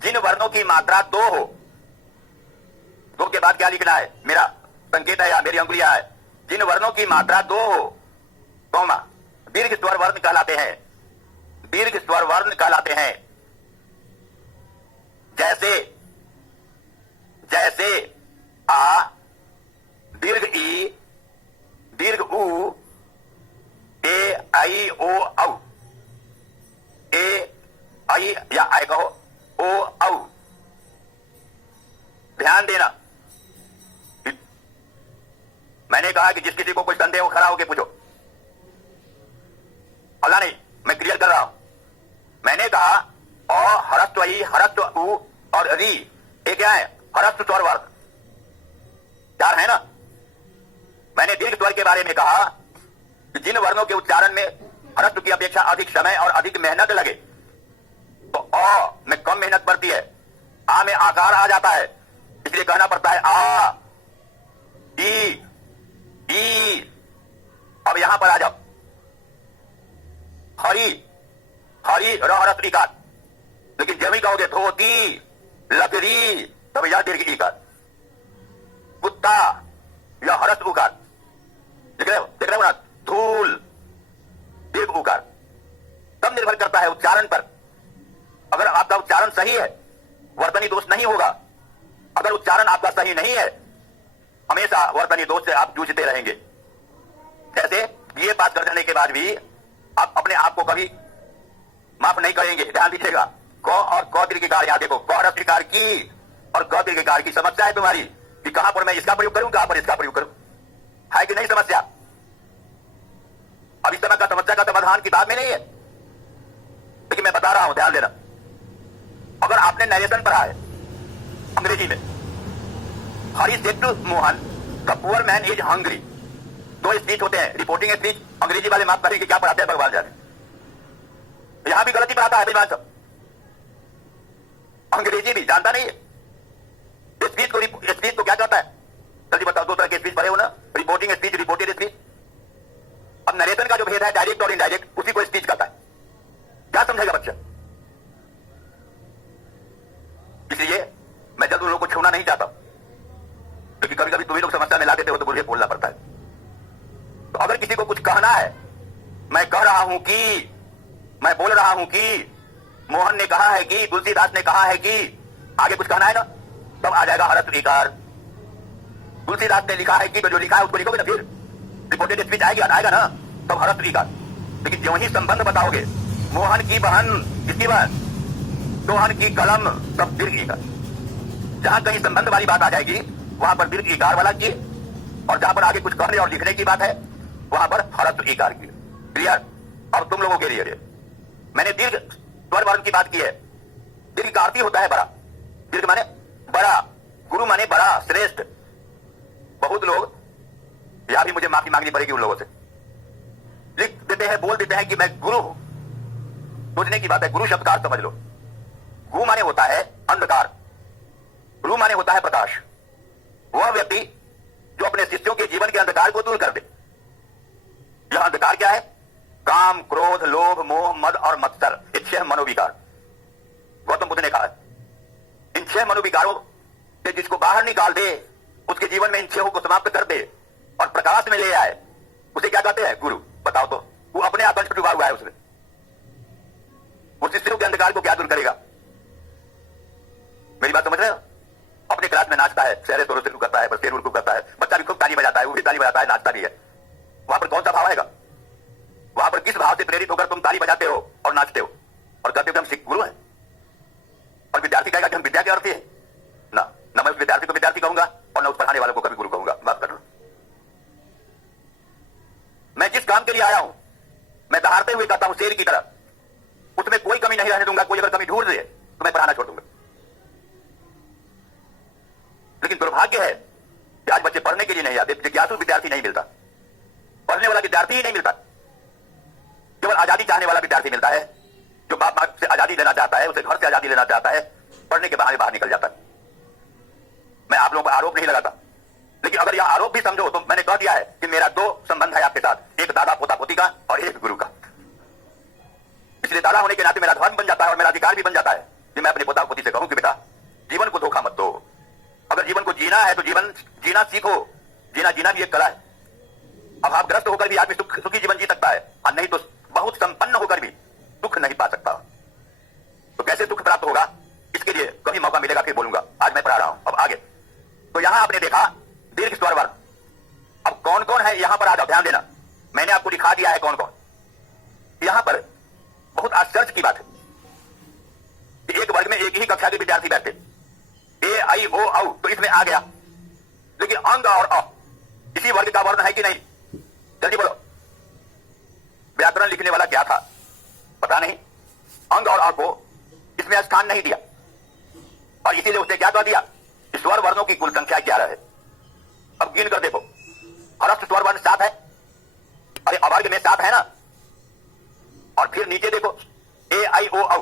जिन वर्णों की मात्रा 2 हो, 2 के बाद क्या लिखना है? मेरा संकेत है या मेरी अंगुलियां है। जिन वर्णों की मात्रा 2 हो, कौमा, दीर्घ स्वर वर्ण कहलाते हैं, दीर्घ स्वर वर्ण कहलाते हैं। जैसे आ, दीर्घ ई, दीर्घ उ, ए आई ओ औ, ए आई या आई कहो, ओ औ। ध्यान देना, मैंने कहा कि जिस किसी को कोई संदेह हो, खड़ा होकर पूछो। अल्लाह नहीं, मैं क्लियर कर रहा हूं। मैंने कहा ह्रस्व ई, ह्रस्व उ और री, ये क्या है? ह्रस्व स्वर वर्ण 4 है ना। मैंने दीर्घ स्वर के बारे में कहा कि जिन वर्णों के उच्चारण में ह्रस्व की अपेक्षा अधिक समय और अधिक मेहनत लगे, तो अ में कम मेहनत पड़ती है, आ में आकार आ जाता है, इसलिए कहना पड़ता है आ, ई, ई। अब यहां पर आ जाओ, हरी, हरी ह्रस्व इकार, लेकिन जब ही कहोगे धोती, लकड़ी, तब यह दीर्घ इकार। कुत्ता, यह ह्रस्व उकार, देख रहे हो ना? धूल, दीर्घ उकार। सब निर्भर करता है उच्चारण पर। अगर आपका उच्चारण सही है, वर्तनी दोष नहीं होगा। अगर उच्चारण आपका सही नहीं है, हमेशा वर्तनी दोष से आप जूझते रहेंगे। जैसे बीए पास कर जाने के बाद भी आप अपने आप को कभी माफ नहीं करेंगे। ध्यान दीजिएगा, क और क दीर्घिकार, यहाँ देखो क रस्व इकार की और क दीर्घिकार की समस्या है तुम्हारी कि कहां पर मैं इसका प्रयोग करूं, कहां पर इसका प्रयोग करूं, है कि नहीं समस्या? अब इस तरह का समस्या का समाधान किताब में नहीं है, लेकिन मैं बता रहा हूं, ध्यान देना। अगर आपने नरेशन पढ़ा है अंग्रेजी में, Hari said to Mohan the poor man is hungry, दो स्पीच होते हैं, रिपोर्टिंग स्पीच, अंग्रेजी वाले माफ करेंगे क्या पढ़ाते हैं भगवान जाने। यहां भी गलती पढ़ाता है बेईमान सब, अंग्रेजी भी जानता नहीं है। स्पीच को क्या कहता है जल्दी बताओ, दो तरह के स्पीच पढ़े हो ना, रिपोर्टिंग स्पीच, रिपोर्टेड स्पीच। अब नरेशन का जो भेद है डायरेक्ट और इनडायरेक्ट, उसी को स्पीच कहता है। क्या समझेगा बच्चा? इसलिए मैं जल्द उन लोगों को छूना नहीं चाहता, क्योंकि कभी कभी तुम्हें लोग समस्या में ला देते हो तो मुझे बोलना पड़ता है। तो अगर किसी को कुछ कहना है, मैं कह रहा हूं कि, मैं बोल रहा हूं कि, मोहन ने कहा है कि, तुलसीदास ने कहा है कि, आगे कुछ कहना है ना, तब आ जाएगा हरस्व इकार। तुलसीदास ने लिखा है कि, तो जो लिखा है उसको लिखोगे ना, फिर रिपोर्टेड स्पीच आएगा ना, तब हरस्व इकार। लेकिन जो ही संबंध बताओगे, मोहन की बहन, किसकी बहन, सोहन की कलम, तब दीर्घ इकार। जहां कहीं संबंध वाली बात आ जाएगी वहां पर दीर्घ इकार वाला की, और जहां पर आगे कुछ कहने और लिखने की बात है वहां पर हरस्व इकार की। क्लियर? और तुम लोगों के लिए मैंने दीर्घ स्वर वर्ण की बात की है। दीर्घ का अर्थ ही होता है बड़ा, दीर्घ माने बड़ा, गुरु माने बड़ा, श्रेष्ठ। बहुत लोग, यहां भी मुझे माफी मांगनी पड़ेगी उन लोगों से, लिख देते हैं, बोल देते हैं कि मैं गुरु हूं। सोचने की बात है, गुरु शब्द का अर्थ समझ लो। गु माने होता है अंधकार, रु माने होता है प्रकाश। वह व्यक्ति जो अपने शिष्यों के जीवन के अंधकार को दूर कर दे। यह अंधकार क्या है? काम, क्रोध, लोभ, मोह, मद और मत्सर, ये 6 मनोविकार गौतम बुद्ध ने कहा। इन 6 मनोविकारों से जिसको बाहर निकाल दे, उसके जीवन में इन 6 को समाप्त कर दे और प्रकाश में ले आए, उसे क्या कहते हैं? गुरु। बताओ तो, वो अपने आप अंश डूबा हुआ है, उसने उस शिष्यों के अंधकार को क्या दूर करेगा? मेरी बात समझ रहे हो? अपने क्लास में नाचता है, शहरे तोरों से करता है, शेर उर्कू करता है, बच्चा भी खूब ताली बजाता है, वो भी ताली बजाता है, नाचता भी है। वहां पर कौन सा भाव आएगा? वहां पर किस भाव से प्रेरित होकर तुम ताली बजाते हो और नाचते हो और कहते हो कि हम सिख गुरु हैं? और विद्यार्थी कहेगा कि हम विद्या के अर्थी है ना। मैं उस विद्यार्थी को विद्यार्थी कहूंगा और न उस पढ़ाने वालों को कभी गुरु कहूंगा। बात कर लो। मैं जिस काम के लिए आया हूं, मैं दहाड़ते हुए कहता हूं शेर की तरह, उसमें कोई कमी नहीं रहने दूंगा। कोई अगर कमी ढूंढ दे तो मैं पढ़ाना छोड़ दूंगा। लेकिन दुर्भाग्य है कि आज बच्चे पढ़ने के लिए नहीं आते, जिज्ञासु विद्यार्थी नहीं मिलता, पढ़ने वाला विद्यार्थी ही नहीं मिलता। केवल आजादी चाहने वाला विद्यार्थी मिलता है, जो बाप मां से आजादी लेना चाहता है, उसे घर से आजादी लेना चाहता है, पढ़ने के बहाने बाहर निकल जाता है। मैं आप लोगों पर आरोप नहीं लगाता, लेकिन अगर यह आरोप भी समझो तो मैंने कह दिया है कि मेरा 2 संबंध है आपके साथ, एक दादा पोता पोती का और एक गुरु का। इसलिए दादा होने के नाते मेरा धर्म बन जाता है और मेरा अधिकार भी बन जाता है कि मैं अपने पोता पोती से कहूं कि बेटा, जीवन को धोखा मत दो। अगर जीवन को जीना है तो जीवन जीना सीखो। जीना भी एक कला है। अभावग्रस्त होकर भी आदमी सुखी जीवन जी सकता है, और नहीं तो बहुत संपन्न होकर भी सुख नहीं पा सकता। तो कैसे सुख प्राप्त होगा, इसके लिए कभी मौका मिलेगा फिर बोलूंगा। आज मैं पढ़ा रहा हूं, अब आगे। तो यहां आपने देखा दीर्घ स्वर वर्ण। अब कौन कौन है यहां पर? आ जाओ, ध्यान देना, मैंने आपको दिखा दिया है कौन कौन। यहां पर बहुत आश्चर्य की बात है कि एक वर्ग में एक ही कक्षा के विद्यार्थी बैठे, ए आई ओ औ, तो इसमें आ गया। लेकिन अंग और अ इसी वर्ग का वर्ण है कि नहीं? जल्दी बोलो। व्याकरण लिखने वाला क्या था पता नहीं, अंग और अ को इसमें स्थान नहीं दिया, और इसीलिए उसने क्या कह दिया? स्वर वर्णों की कुल संख्या 11 है। अब गिन कर देखो, हरस्व स्वर वर्ण 7 है, अरे अवर्ग में 7 है ना। और फिर नीचे देखो, ए आई ओ औ,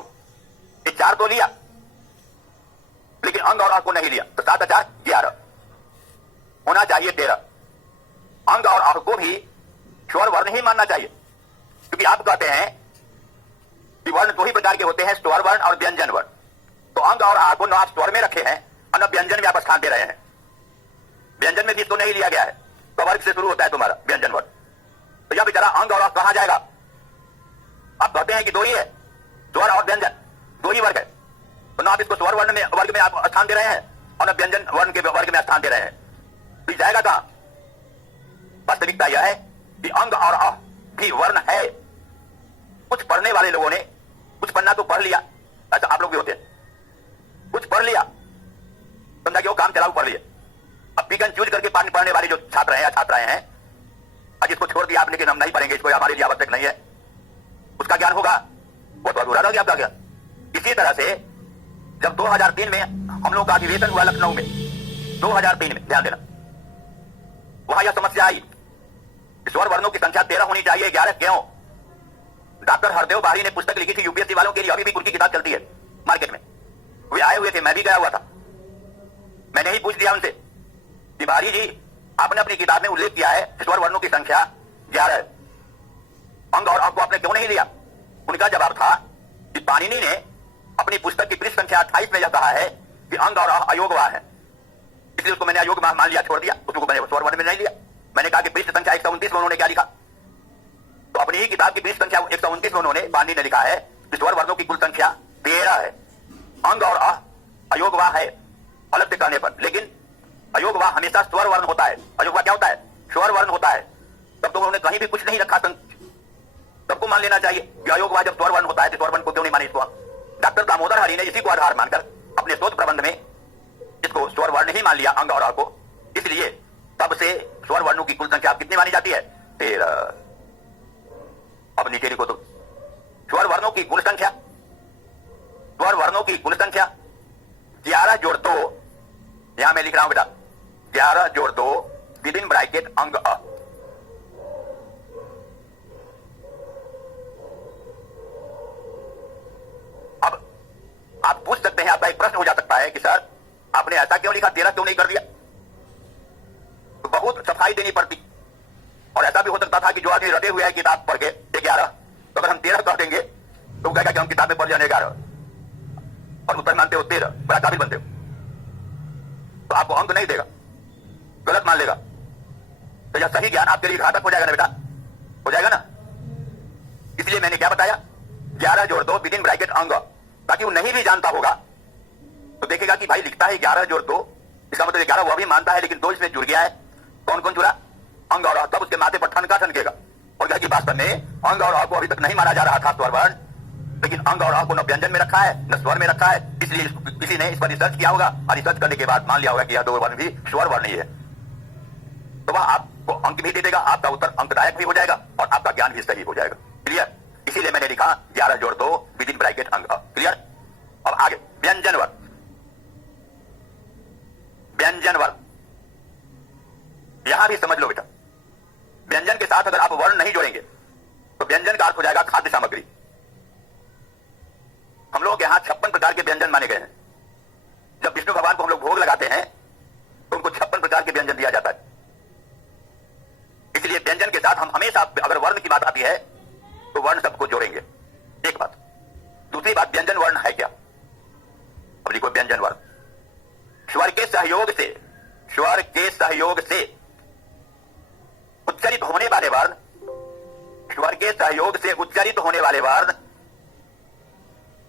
ये 4 तो लिया, लेकिन अंग और अ को नहीं लिया, तो 7 4 11 होना चाहिए 13। अंग और अ को भी स्वर वर्ण ही मानना चाहिए, क्योंकि आप कहते हैं कि वर्ण 2 ही प्रकार के होते हैं, स्वर वर्ण और व्यंजन वर्ण। तो अंग और अ को न आप स्वर में रखे हैं और न व्यंजन में आप स्थान दे रहे हैं। व्यंजन में भी इसको नहीं लिया गया है, तो वर्ग से शुरू होता है तुम्हारा व्यंजन वर्ण। तो यह बेचारा अंग और अ कहां जाएगा? आप कहते हैं कि 2 ही है, स्वर और व्यंजन 2 ही वर्ग है, तो ना आप इसको स्वर वर्ण में वर्ग में आप स्थान दे रहे हैं और न व्यंजन वर्ण के वर्ग में स्थान दे रहे हैं। तो जाएगा कहां? वास्तविकता यह है कि अंग और अ भी वर्ण है। कुछ पढ़ने वाले लोगों ने कुछ पन्ना तो पढ़ लिया, ऐसा आप लोग भी होते हैं। कुछ पढ़ लिया, समझा कि वो काम चलाऊ पढ़ लिया, अब पिक एंड चूज करके पढ़ने वाले जो छात्र हैं या छात्राएं हैं, आज इसको छोड़ दिया आपने कि हम नहीं पढ़ेंगे, इसको हमारे लिए आवश्यक नहीं है, उसका ज्ञान होगा वो तो अधूरा रह गया आपका ज्ञान। इसी तरह से जब 2003 में हम लोग का अधिवेशन हुआ लखनऊ में, 2003 में, ध्यान देना, वहां यह समस्या आई स्वर वर्णों की संख्या 13 होनी चाहिए, 11 क्यों? डॉक्टर हरदेव बारी ने पुस्तक लिखी थी यूपीएससी वालों के लिए, अभी भी उनकी किताब चलती है मार्केट में, वे आए हुए थे, मैं भी गया हुआ था। मैंने ही पूछ दिया उनसे कि बारी जी आपने अपनी किताब में उल्लेख किया है स्वर वर्णों की संख्या 11 है, अंग और अंक को आपने क्यों नहीं लिया? उनका जवाब था कि पाणिनि ने अपनी पुस्तक की पृष्ठ संख्या 28 में यह कहा है कि अंग और अयोगवाह है, इसलिए उसको मैंने अयोगवाह मान लिया, छोड़ दिया, उसको मैंने स्वर वर्ण में नहीं लिया। मैंने कहा कि पृष्ठ संख्या 129 में उन्होंने क्या लिखा, तो अपनी ही किताब की पृष्ठ संख्या 129 में उन्होंने पाणिनि ने लिखा है कि स्वर वर्णों की कुल संख्या 13 है, अंग और अयोगवाह है अलग से कहने पर, लेकिन अयोगवाह हमेशा स्वर वर्ण होता है। अयोगवाह क्या होता है? स्वर वर्ण होता है। तब तो उन्होंने कहीं भी कुछ नहीं रखा, सबको मान लेना चाहिए कि अयोगवाह जब स्वर वर्ण होता है तो स्वर वर्ण को क्यों नहीं माने इसको? डॉक्टर दामोदर हरि ने इसी को आधार मानकर अपने शोध प्रबंध में इसको स्वर वर्ण ही मान लिया, अंग और को, इसलिए तब से स्वर वर्णों की कुल संख्या कितनी मानी जाती है? 13। अब नीचे लिखो तो स्वर वर्णों की कुल संख्या, स्वर वर्णों की कुल संख्या 11 जोड़ 2, यहां मैं लिख रहा हूं बेटा 11 जोड़ 2 विद इन ब्रैकेट अंग अ। अब आप पूछ सकते हैं, आपका एक प्रश्न हो जा सकता है कि सर आपने ऐसा क्यों लिखा, 13 क्यों नहीं कर दिया? तो बहुत सफाई देनी पड़ती, और ऐसा भी हो सकता था कि जो आदमी रटे हुए है किताब पढ़ के 11, तो अगर हम 13 कह देंगे तो वो कहेगा कि हम किताब में पढ़ जाने 11 और उत्तर मानते हो 13, बड़ा काबिल बनते हो, तो आपको अंक नहीं देगा, गलत मान लेगा। तो यह सही ज्ञान आपके लिए घातक हो जाएगा ना बेटा, हो जाएगा ना। इसलिए मैंने क्या बताया, 11 जोड़ 2 विद इन ब्रैकेट अंग, ताकि वो नहीं भी जानता होगा तो देखेगा कि भाई लिखता है 11 जोड़ 2, इसका मतलब 11 वह भी मानता है, लेकिन 2 इसमें जुड़ गया है। कौन कौन जुड़ा? अंग और तब उसके माथे पर ठनका ठनकेगा और कहेगा कि वास्तव में अंग और को अभी तक नहीं माना जा रहा था स्वर वर्ण, लेकिन अंग और को न व्यंजन में रखा है न स्वर में रखा है, इसलिए किसी ने इस पर रिसर्च किया होगा और रिसर्च करने के बाद मान लिया होगा कि यह 2 वर्ण भी स्वर वर्ण ही है, तो वह आपको अंक भी दे देगा, आपका उत्तर अंकदायक भी हो जाएगा और आपका ज्ञान भी सही हो जाएगा। क्लियर? इसीलिए मैंने लिखा 11 जोड़ 2 विद इन ब्रैकेट अंग। क्लियर? अब आगे व्यंजन वर्ण। व्यंजन वर्ण यहां भी समझ लो बेटा, व्यंजन के साथ अगर आप वर्ण नहीं जोड़ेंगे तो व्यंजन का अर्थ हो जाएगा खाद्य सामग्री। हम लोग यहां 56 प्रकार के व्यंजन माने गए हैं। जब विष्णु भगवान को हम लोग भोग लगाते हैं तो उनको 56 प्रकार के व्यंजन दिया जाता है। इसलिए व्यंजन के साथ हम हमेशा, अगर वर्ण की बात आती है तो वर्ण सबको जोड़ेंगे, एक बात। दूसरी बात, व्यंजन वर्ण है क्या? अब लिखो व्यंजन वर्ण, स्वर के सहयोग से, स्वर के सहयोग से उच्चारित होने वाले वर्ण, स्वर के सहयोग से उच्चारित होने वाले वर्ण,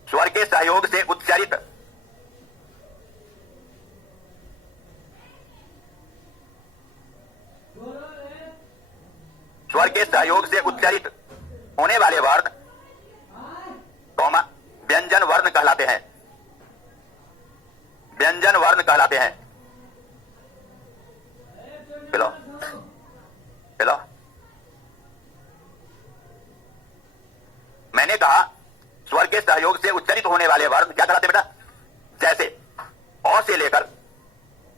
स्वर के सहयोग से उच्चारित स्वर के सहयोग से उच्चारित होने वाले वर्ण कौमा व्यंजन वर्ण कहलाते हैं, व्यंजन वर्ण कहलाते हैं। चलो चलो, मैंने कहा स्वर के सहयोग से उच्चारित होने वाले वर्ण क्या कहलाते बेटा? जैसे अ से लेकर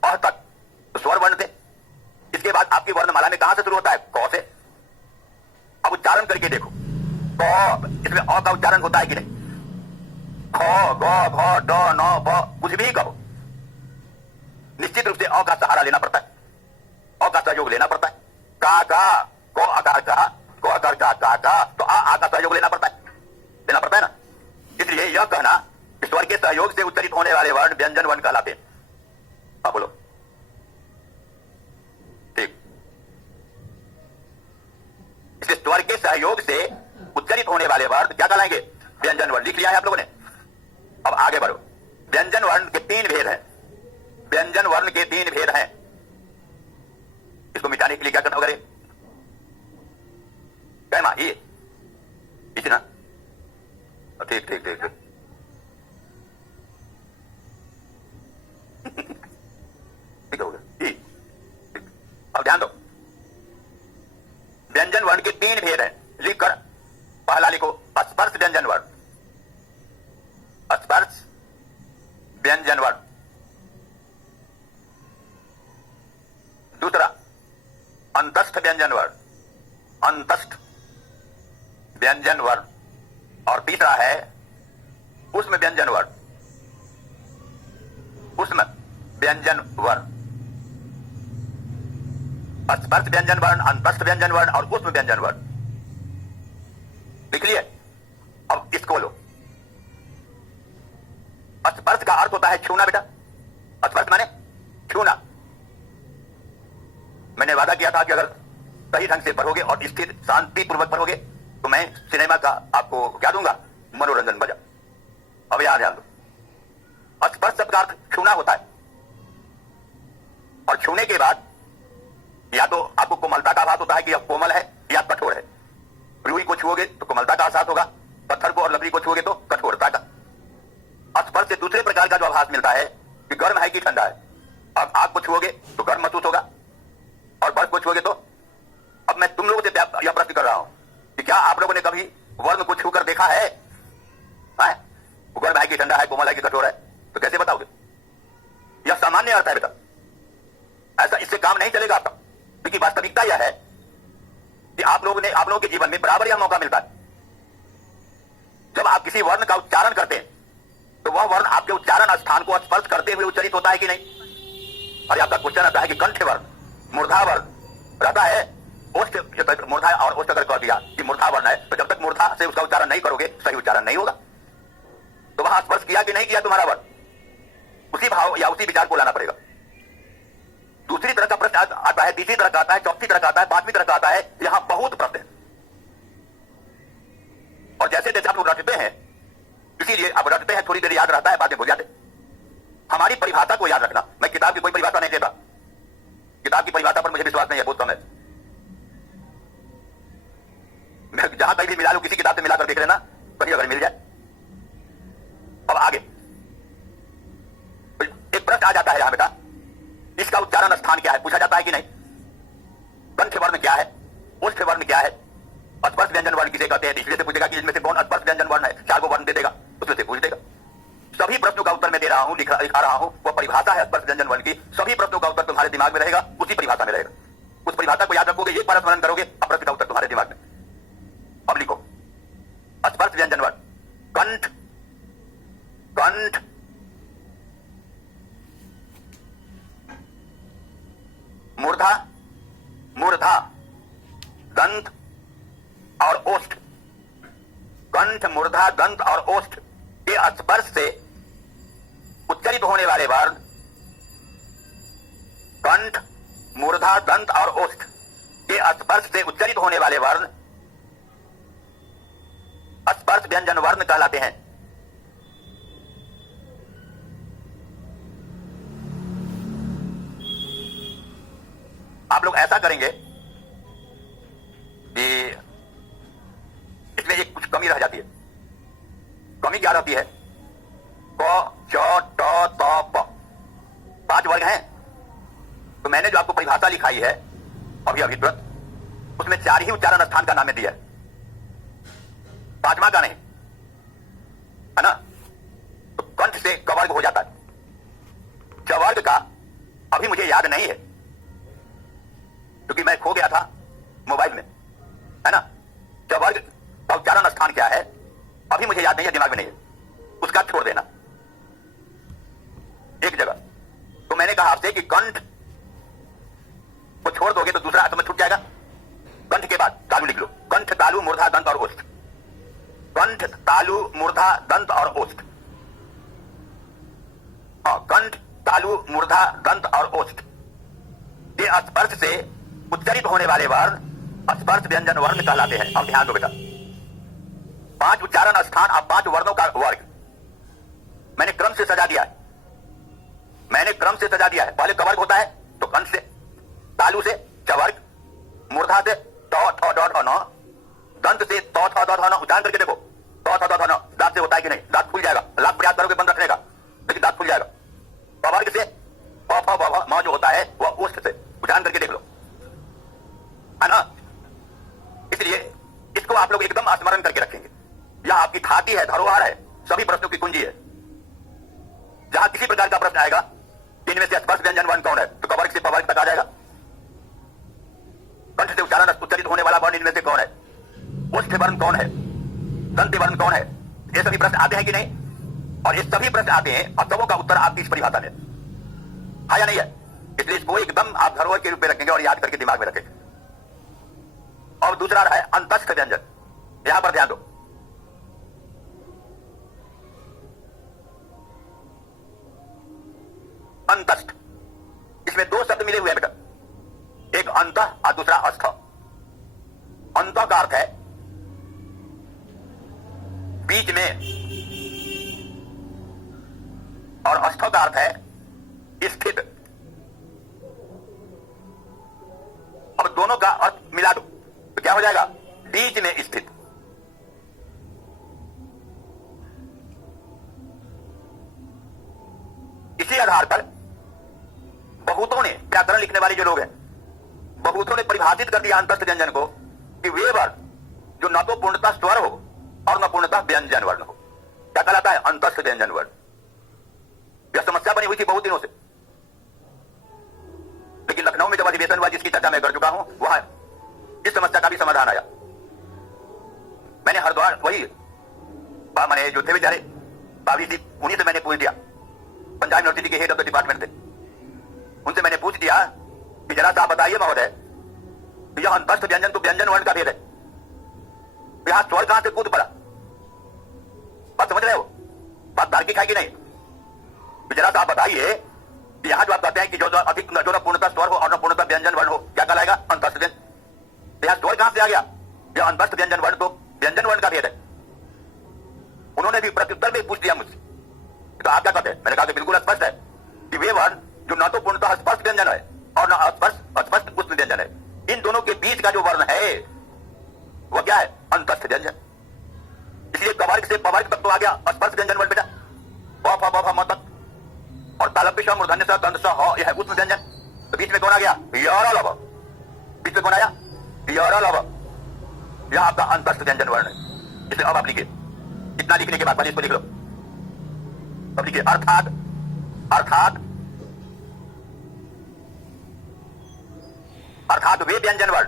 अ तक तो स्वर वर्ण थे। इसके बाद आपकी वर्णमाला में कहां से शुरू होता है? क से। अब उच्चारण करके देखो, क, इसमें अ का उच्चारण होता है कि नहीं? ख, ग, घ, ड, न, भ, कुछ भी कहो, निश्चित रूप से अ का सहारा लेना पड़ता है, अ का सहयोग लेना पड़ता है। का को आकार का तो आ का सहयोग लेना पड़ता है ना। इसलिए यह कहना स्वर के सहयोग से उच्चारित होने वाले वर्ण व्यंजन वर्ण कहलाते हैं। हाँ बोलो, ठीक। इसलिए स्वर के सहयोग से उच्चारित होने वाले वर्ण क्या कहलाएंगे? व्यंजन वर्ण। लिख लिया है आप लोगों ने? अब आगे बढ़ो। व्यंजन वर्ण के 3 भेद हैं, व्यंजन वर्ण के 3 भेद हैं। इसको मिटाने के लिए क्या करना होगा? ये इतना ठीक ठीक ठीक ठीक पहला लिखो स्पर्श व्यंजन वर्ण, स्पर्श व्यंजन वर्ण। दूसरा अंतस्थ व्यंजन वर्ण, अंतस्थ व्यंजन वर्ण। और तीसरा है उष्म व्यंजन वर्ण, उष्म व्यंजन वर्ण। स्पर्श व्यंजन वर्ण, अंतस्थ व्यंजन वर्ण और उष्म व्यंजन वर्ण। लिख लिए? अब इसको लो। स्पर्श का अर्थ होता है छूना बेटा, स्पर्श माने छूना। मैंने वादा किया था कि अगर सही ढंग से पढ़ोगे और स्थिर शांति पूर्वक पढ़ोगे तो मैं सिनेमा का आपको क्या दूंगा, मनोरंजन बजा। अब यहां ध्यान दो, स्पर्श शब्द का अर्थ छूना होता है और छूने के बाद या तो आपको कोमलता का आभास होता है कि यह कोमल है या कठोर है। रुई को छुओगे तो कोमलता का आभास होगा, पत्थर को और लकड़ी को छुओगे तो कठोरता का। स्पर्श से दूसरे प्रकार का जो आभास मिलता है कि गर्म है कि ठंडा है। अब आग को छुओगे तो गर्म महसूस होगा और बर्फ को छुओगे तो। अब मैं तुम लोगों से यह प्रश्न कर रहा हूं कि क्या आप लोगों ने कभी वर्ण को छूकर देखा है? वो गर्म है कि ठंडा है, कोमल है कि कठोर है? तो कैसे बताओगे? यह सामान्य अर्थ है बेटा, ऐसा इससे काम नहीं चलेगा आपका। क्योंकि वास्तविकता यह है कि आप लोगों के जीवन में बराबर यह मौका मिलता है। जब आप किसी वर्ण का उच्चारण करते हैं तो वह वर्ण आपके उच्चारण स्थान को स्पर्श करते हुए उच्चारित होता है कि नहीं? और आपका क्वेश्चन आता है कि कंठ वर्ण, मूर्धा वर्ण रहता है, ओष्ठ मूर्धा और ओष्ठ अगर कह दिया कि मूर्धा वर्ण है तो जब तक मूर्धा से उसका उच्चारण नहीं करोगे सही उच्चारण नहीं होगा। तो वहां स्पर्श किया कि नहीं किया तुम्हारा वर्ण, उसी भाव या उसी विचार को लाना पड़ेगा। दूसरी तरह का प्रश्न आता है, तीसरी तरह का आता है, चौथी तरह का आता है, पांचवीं तरह का आता है। यहां बहुत प्रश्न है और जैसे जैसे आप लोग रटते हैं, इसीलिए आप रटते हैं, थोड़ी देर याद रहता है, बाद में भूल जाते। हमारी परिभाषा को याद रखना। मैं किताब की कोई परिभाषा नहीं देता, किताब की परिभाषा पर मुझे विश्वास नहीं है, बहुत कम है। मैं जहां कहीं भी मिला लूं, किसी किताब से मिलाकर देख लेना, कहीं अगर मिल जाए। अब आगे एक प्रश्न आ जाता है यहां बेटा, इसका उच्चारण स्थान क्या है? पूछा जाता है कि नहीं? कंठ वर्ण क्या है, ओष्ठ वर्ण क्या है, स्पर्श व्यंजन वर्ण किसे कहते हैं? इसलिए से पूछेगा कि इसमें से कौन स्पर्श व्यंजन वर्ण है, 4 को वर्ण दे देगा, उसमें से पूछ देगा। सभी प्रश्नों का उत्तर मैं दे रहा हूं, लिखा रहा हूं, वह परिभाषा है स्पर्श व्यंजन वर्ण की। सभी प्रश्नों का उत्तर तुम्हारे दिमाग में रहेगा, उसी परिभाषा में रहेगा। उस परिभाषा को याद रखोगे, एक बार स्मरण करोगे, प्रश्न का उत्तर तुम्हारे दिमाग में। अब लिखो स्पर्श व्यंजन वर्ण, कंठ, कंठ, मूर्धा, मूर्धा, दंत और ओष्ठ। कंठ, मूर्धा, दंत और ओष्ठ के स्पर्श से उच्चारित होने वाले वर्ण, कंठ, मूर्धा, दंत और ओष्ठ के स्पर्श से उच्चारित होने वाले वर्ण स्पर्श व्यंजन वर्ण कहलाते हैं। आप लोग ऐसा करेंगे कि इसमें एक कुछ कमी रह जाती है। कमी क्या रहती है? क, च, ट, त, प 5 वर्ग हैं। तो मैंने जो आपको परिभाषा लिखाई है अभी तुरंत, उसमें 4 ही उच्चारण स्थान का नाम दिया है, 5वां का नहीं, है ना? तो कंठ से क वर्ग हो जाता है। च वर्ग का अभी मुझे याद नहीं है क्योंकि मैं खो गया था मोबाइल में, है ना? च वर्ग का उच्चारण स्थान क्या है अभी मुझे याद नहीं है, दिमाग में नहीं है, उसका छोड़ देना एक जगह। तो मैंने कहा आपसे कि कंठ को छोड़ दोगे तो दूसरा अर्थ में छूट जाएगा। कंठ के बाद तालु लिख लो, कंठ, तालु, मूर्धा, दंत और ओष्ठ। कंठ, तालु, मूर्धा, दंत और ओष्ठ। कंठ, तालु, मूर्धा, दंत और ओष्ठ के स्पर्श से उच्चारित होने वाले वर्ण स्पर्श व्यंजन वर्ण कहलाते हैं। अब ध्यान दो बेटा, 5 उच्चारण स्थान और 5 वर्णों का वर्ग मैंने क्रम से सजा दिया है, मैंने क्रम से सजा दिया है। पहले क वर्ग होता है तो कंठ से, तालु से च वर्ग, मूर्धा से ट, ठ, ड, ढ, न, दंत से त, थ, द, ध, न। उच्चारण करके देखो, त, थ, द, ध, न। दांत से होता है कि नहीं? दांत खुल जाएगा, लाख प्रयास करोगे बंद रखने का, लेकिन दांत खुल जाएगा। प वर्ग से प, फ, ब, भ, म जो होता है वह ओष्ठ से। उच्चारण करके देख लो, है ना? इसलिए इसको इसको आप लोग एकदम स्मरण करके रखेंगे। यह आपकी खाती है, धरोहर है, सभी प्रश्नों की कुंजी है। जहां किसी प्रकार का प्रश्न आएगा इनमें से स्पर्श व्यंजन वर्ण कौन है, तो कवर्ग से पवर्ग तक आ जाएगा। कंठ से उच्चारित होने वाला वर्ण इनमें से कौन है, ओष्ठ वर्ण कौन है, दंत वर्ण कौन है, ये सभी प्रश्न आते हैं कि नहीं? और ये सभी प्रश्न आते हैं और सबों का उत्तर आपकी इस परिभाषा में है या नहीं है। इसलिए इसको एकदम आप धरोहर के रूप में रखेंगे और याद करके दिमाग में रखेंगे। और दूसरा है अंतस्थ व्यंजन। यहां पर ध्यान दो, अंतस्थ, इसमें दो शब्द मिले हुए हैं बेटा, एक अंत और दूसरा अस्थ। अंत का अर्थ है बीच में, और अस्थ का अर्थ है स्थित। अब दोनों का अर्थ मिला दो तो क्या हो जाएगा, बीच में स्थित। इसी आधार पर बहुतों ने, व्याकरण लिखने वाले जो लोग हैं, बहुतों ने परिभाषित कर दिया अंतस्थ व्यंजन को कि वे वर्ण जो न तो पूर्णतः स्वर हो और न पूर्णतः व्यंजन वर्ण हो। क्या कहलाता है, अंतस्थ व्यंजन वर्ण। यह समस्या बनी हुई थी बहुत दिनों से, लेकिन लखनऊ में जब अधिवेशन हुआ जिसकी चर्चा मैं कर चुका हूं, वहां इस समस्या का भी समाधान आया। मैंने हरिद्वार वही मैंने जो थे बेचारे बाबी जी, उन्हीं से मैंने पूछ दिया, पंजाब यूनिवर्सिटी के हेड ऑफ द डिपार्टमेंट थे, उनसे मैंने पूछ दिया कि जरा सा बताइए महोदय, यह अंतस्थ व्यंजन तो व्यंजन वर्ण का भेद है, यहां स्वर कहां से कूद पड़ा? बात समझ रहे हो, बात तार्किक है कि नहीं? जरा सा आप बताइए, यहां जो आप कहते हैं कि जो अधिक जो न पूर्णतः स्वर हो और न पूर्णतः व्यंजन वर्ण हो, क्या कहलाएगा, अंतस्थ व्यंजन। यहां स्वर कहां से आ गया? यह अंतस्थ व्यंजन वर्ण तो व्यंजन वर्ण का भेद है। उन्होंने भी प्रत्युत्तर में पूछ दिया मुझसे, तो आप क्या कहते हैं? मैंने कहा कि बिल्कुल स्पष्ट है कि वे वर्ण जो न तो पूर्णतः स्पष्ट व्यंजन है और न अस्पष्ट उष्ण व्यंजन है, इन दोनों के बीच का जो वर्ण है वह क्या है, अंतस्थ व्यंजन। इसलिए कवर्ग से पवर्ग तक तो आ गया स्पर्श व्यंजन वर्ण बेटा, व फ ब भ म तक, और तालव्य श मूर्धन्य स दंत स ह, यह है उष्ण व्यंजन। तो बीच में कौन आ गया, य र ल व। बीच में कौन आया, य र ल व। यह आपका अंतस्थ व्यंजन वर्ण है। इसे अब आप लिखिए, इतना लिखने के बाद पहले इसको लिख लो। अब लिखिए, अर्थात अर्थात अर्थात वे व्यंजन वर्ण,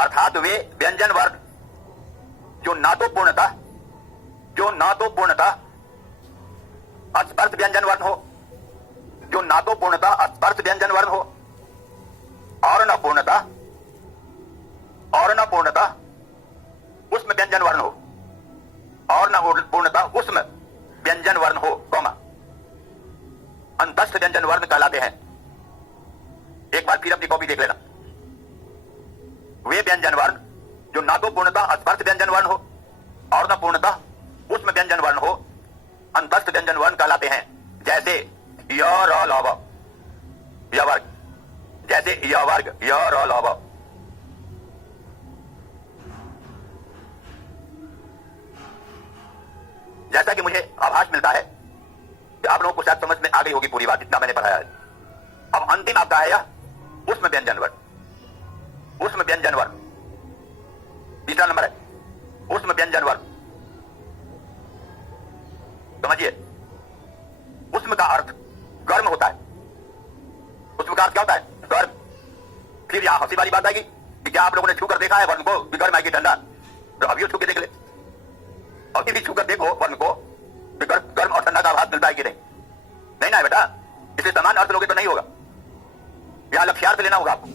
अर्थात वे व्यंजन वर्ण जो ना तो पूर्णतः स्पर्श व्यंजन वर्ण हो, जो ना तो पूर्णतः स्पर्श व्यंजन वर्ण हो और न पूर्णतः उष्म व्यंजन वर्ण हो, और न पूर्णतः उष्म व्यंजन वर्ण हो, कौमा अंतस्थ व्यंजन वर्ण कहलाते हैं। एक बार फिर अपनी कॉपी देख लेना। वे व्यंजन वर्ण जो ना तो पूर्णतः स्पर्श व्यंजन वर्ण हो और न पूर्णतः उष्म व्यंजन वर्ण हो, अंतस्थ व्यंजन वर्ण कहलाते हैं। जैसे य र ल व, य वर्ग, जैसे य वर्ग, य र ल व। जैसा कि मुझे आभास मिलता है कि आप लोगों को शायद समझ में आ गई होगी पूरी बात, इतना मैंने पढ़ाया है। अब अंतिम आपका है यह उष्म व्यंजन वर्ण। उष्म व्यंजन वर्ण तीसरा नंबर है, उष्म व्यंजन वर्ण। समझिए, उष्म का अर्थ गर्म होता है। उष्म का अर्थ क्या होता है, गर्म। फिर यहां हंसी वाली बात आएगी कि क्या आप लोगों ने छूकर देखा है वर्ण को कि गर्म है कि ठंडा? तो अभी छू के देख ले, अभी भी छूकर देखो वर्ण को, गर्म और ठंडा का आभास मिलता है कि नहीं? नहीं ना बेटा, इसे समान अर्थ लोगे तो नहीं होगा, यहां लक्ष्यार्थ लेना होगा आपको।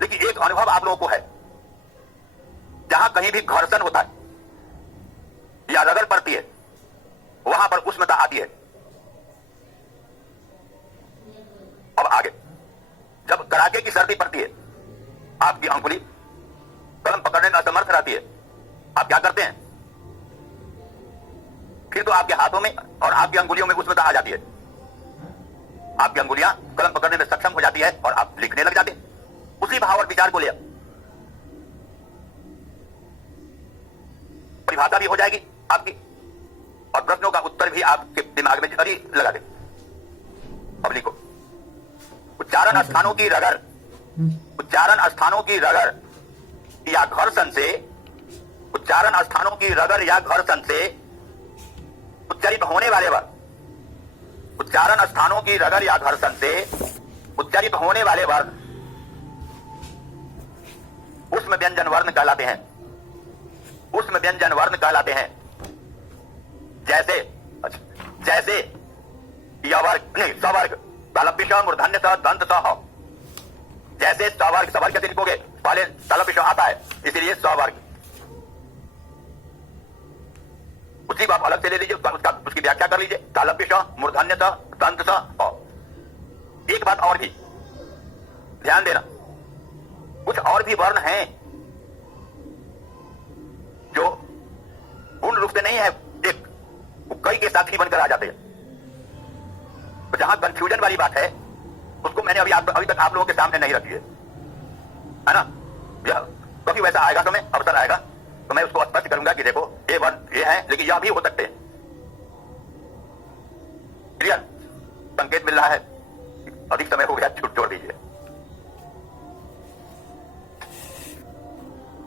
लेकिन एक अनुभव आप लोगों को है, जहां कहीं भी घर्षण होता है या रगड़ पड़ती है, वहां पर उष्णता आती है। अब आगे, जब कड़ाके की सर्दी पड़ती है, आपकी अंगुली कलम पकड़ने में असमर्थ रहती है, आप क्या करते हैं? फिर तो आपके हाथों में और आपकी अंगुलियों में उष्णता आ जाती है, आपकी अंगुलियां कलम पकड़ने में सक्षम हो जाती है और आप लिखने लग जाते हैं। उसी भाव और विचार को ले परिभाषा भी हो जाएगी आपकी, और प्रश्नों का उत्तर भी आपके दिमाग में जरी लगा दे। अब लिखो, उच्चारण स्थानों की रगड़, उच्चारण स्थानों की रगड़ या घर्षण से उच्चारण स्थानों की रगड़ या घर्षण से उच्चारित होने वाले वर्ग, उच्चारण स्थानों की रगड़ या घर्षण से उच्चारित होने वाले वर्ग ऊष्म व्यंजन वर्ण कहलाते हैं, ऊष्म व्यंजन वर्ण कहलाते हैं। जैसे जैसे यवर्ग नहीं सवर्ग तलपिश मूर्धन्य स दंत स, जैसे सवर्ग, सवर्ग कैसे लिखोगे, पहले तलपिश आता है इसलिए सवर्ग, उसी को आप अलग से ले लीजिए, उसकी व्याख्या कर लीजिए, तलपिश मूर्धन्य स दंत स। एक बात और भी ध्यान देना, कुछ और भी वर्ण हैं जो पूर्ण रूप से नहीं है, एक कई के साथ ही बनकर आ जाते हैं। तो जहां कंफ्यूजन वाली बात है उसको मैंने अभी तक आप लोगों के सामने नहीं रखी है ना। कभी वैसा आएगा समय, अवसर आएगा तो मैं उसको स्पष्ट करूंगा कि देखो ये वर्ण ये है लेकिन यह भी हो सकते हैं। क्लियर? संकेत मिल रहा है, अधिक समय हो गया, छूट छोड़ दीजिए।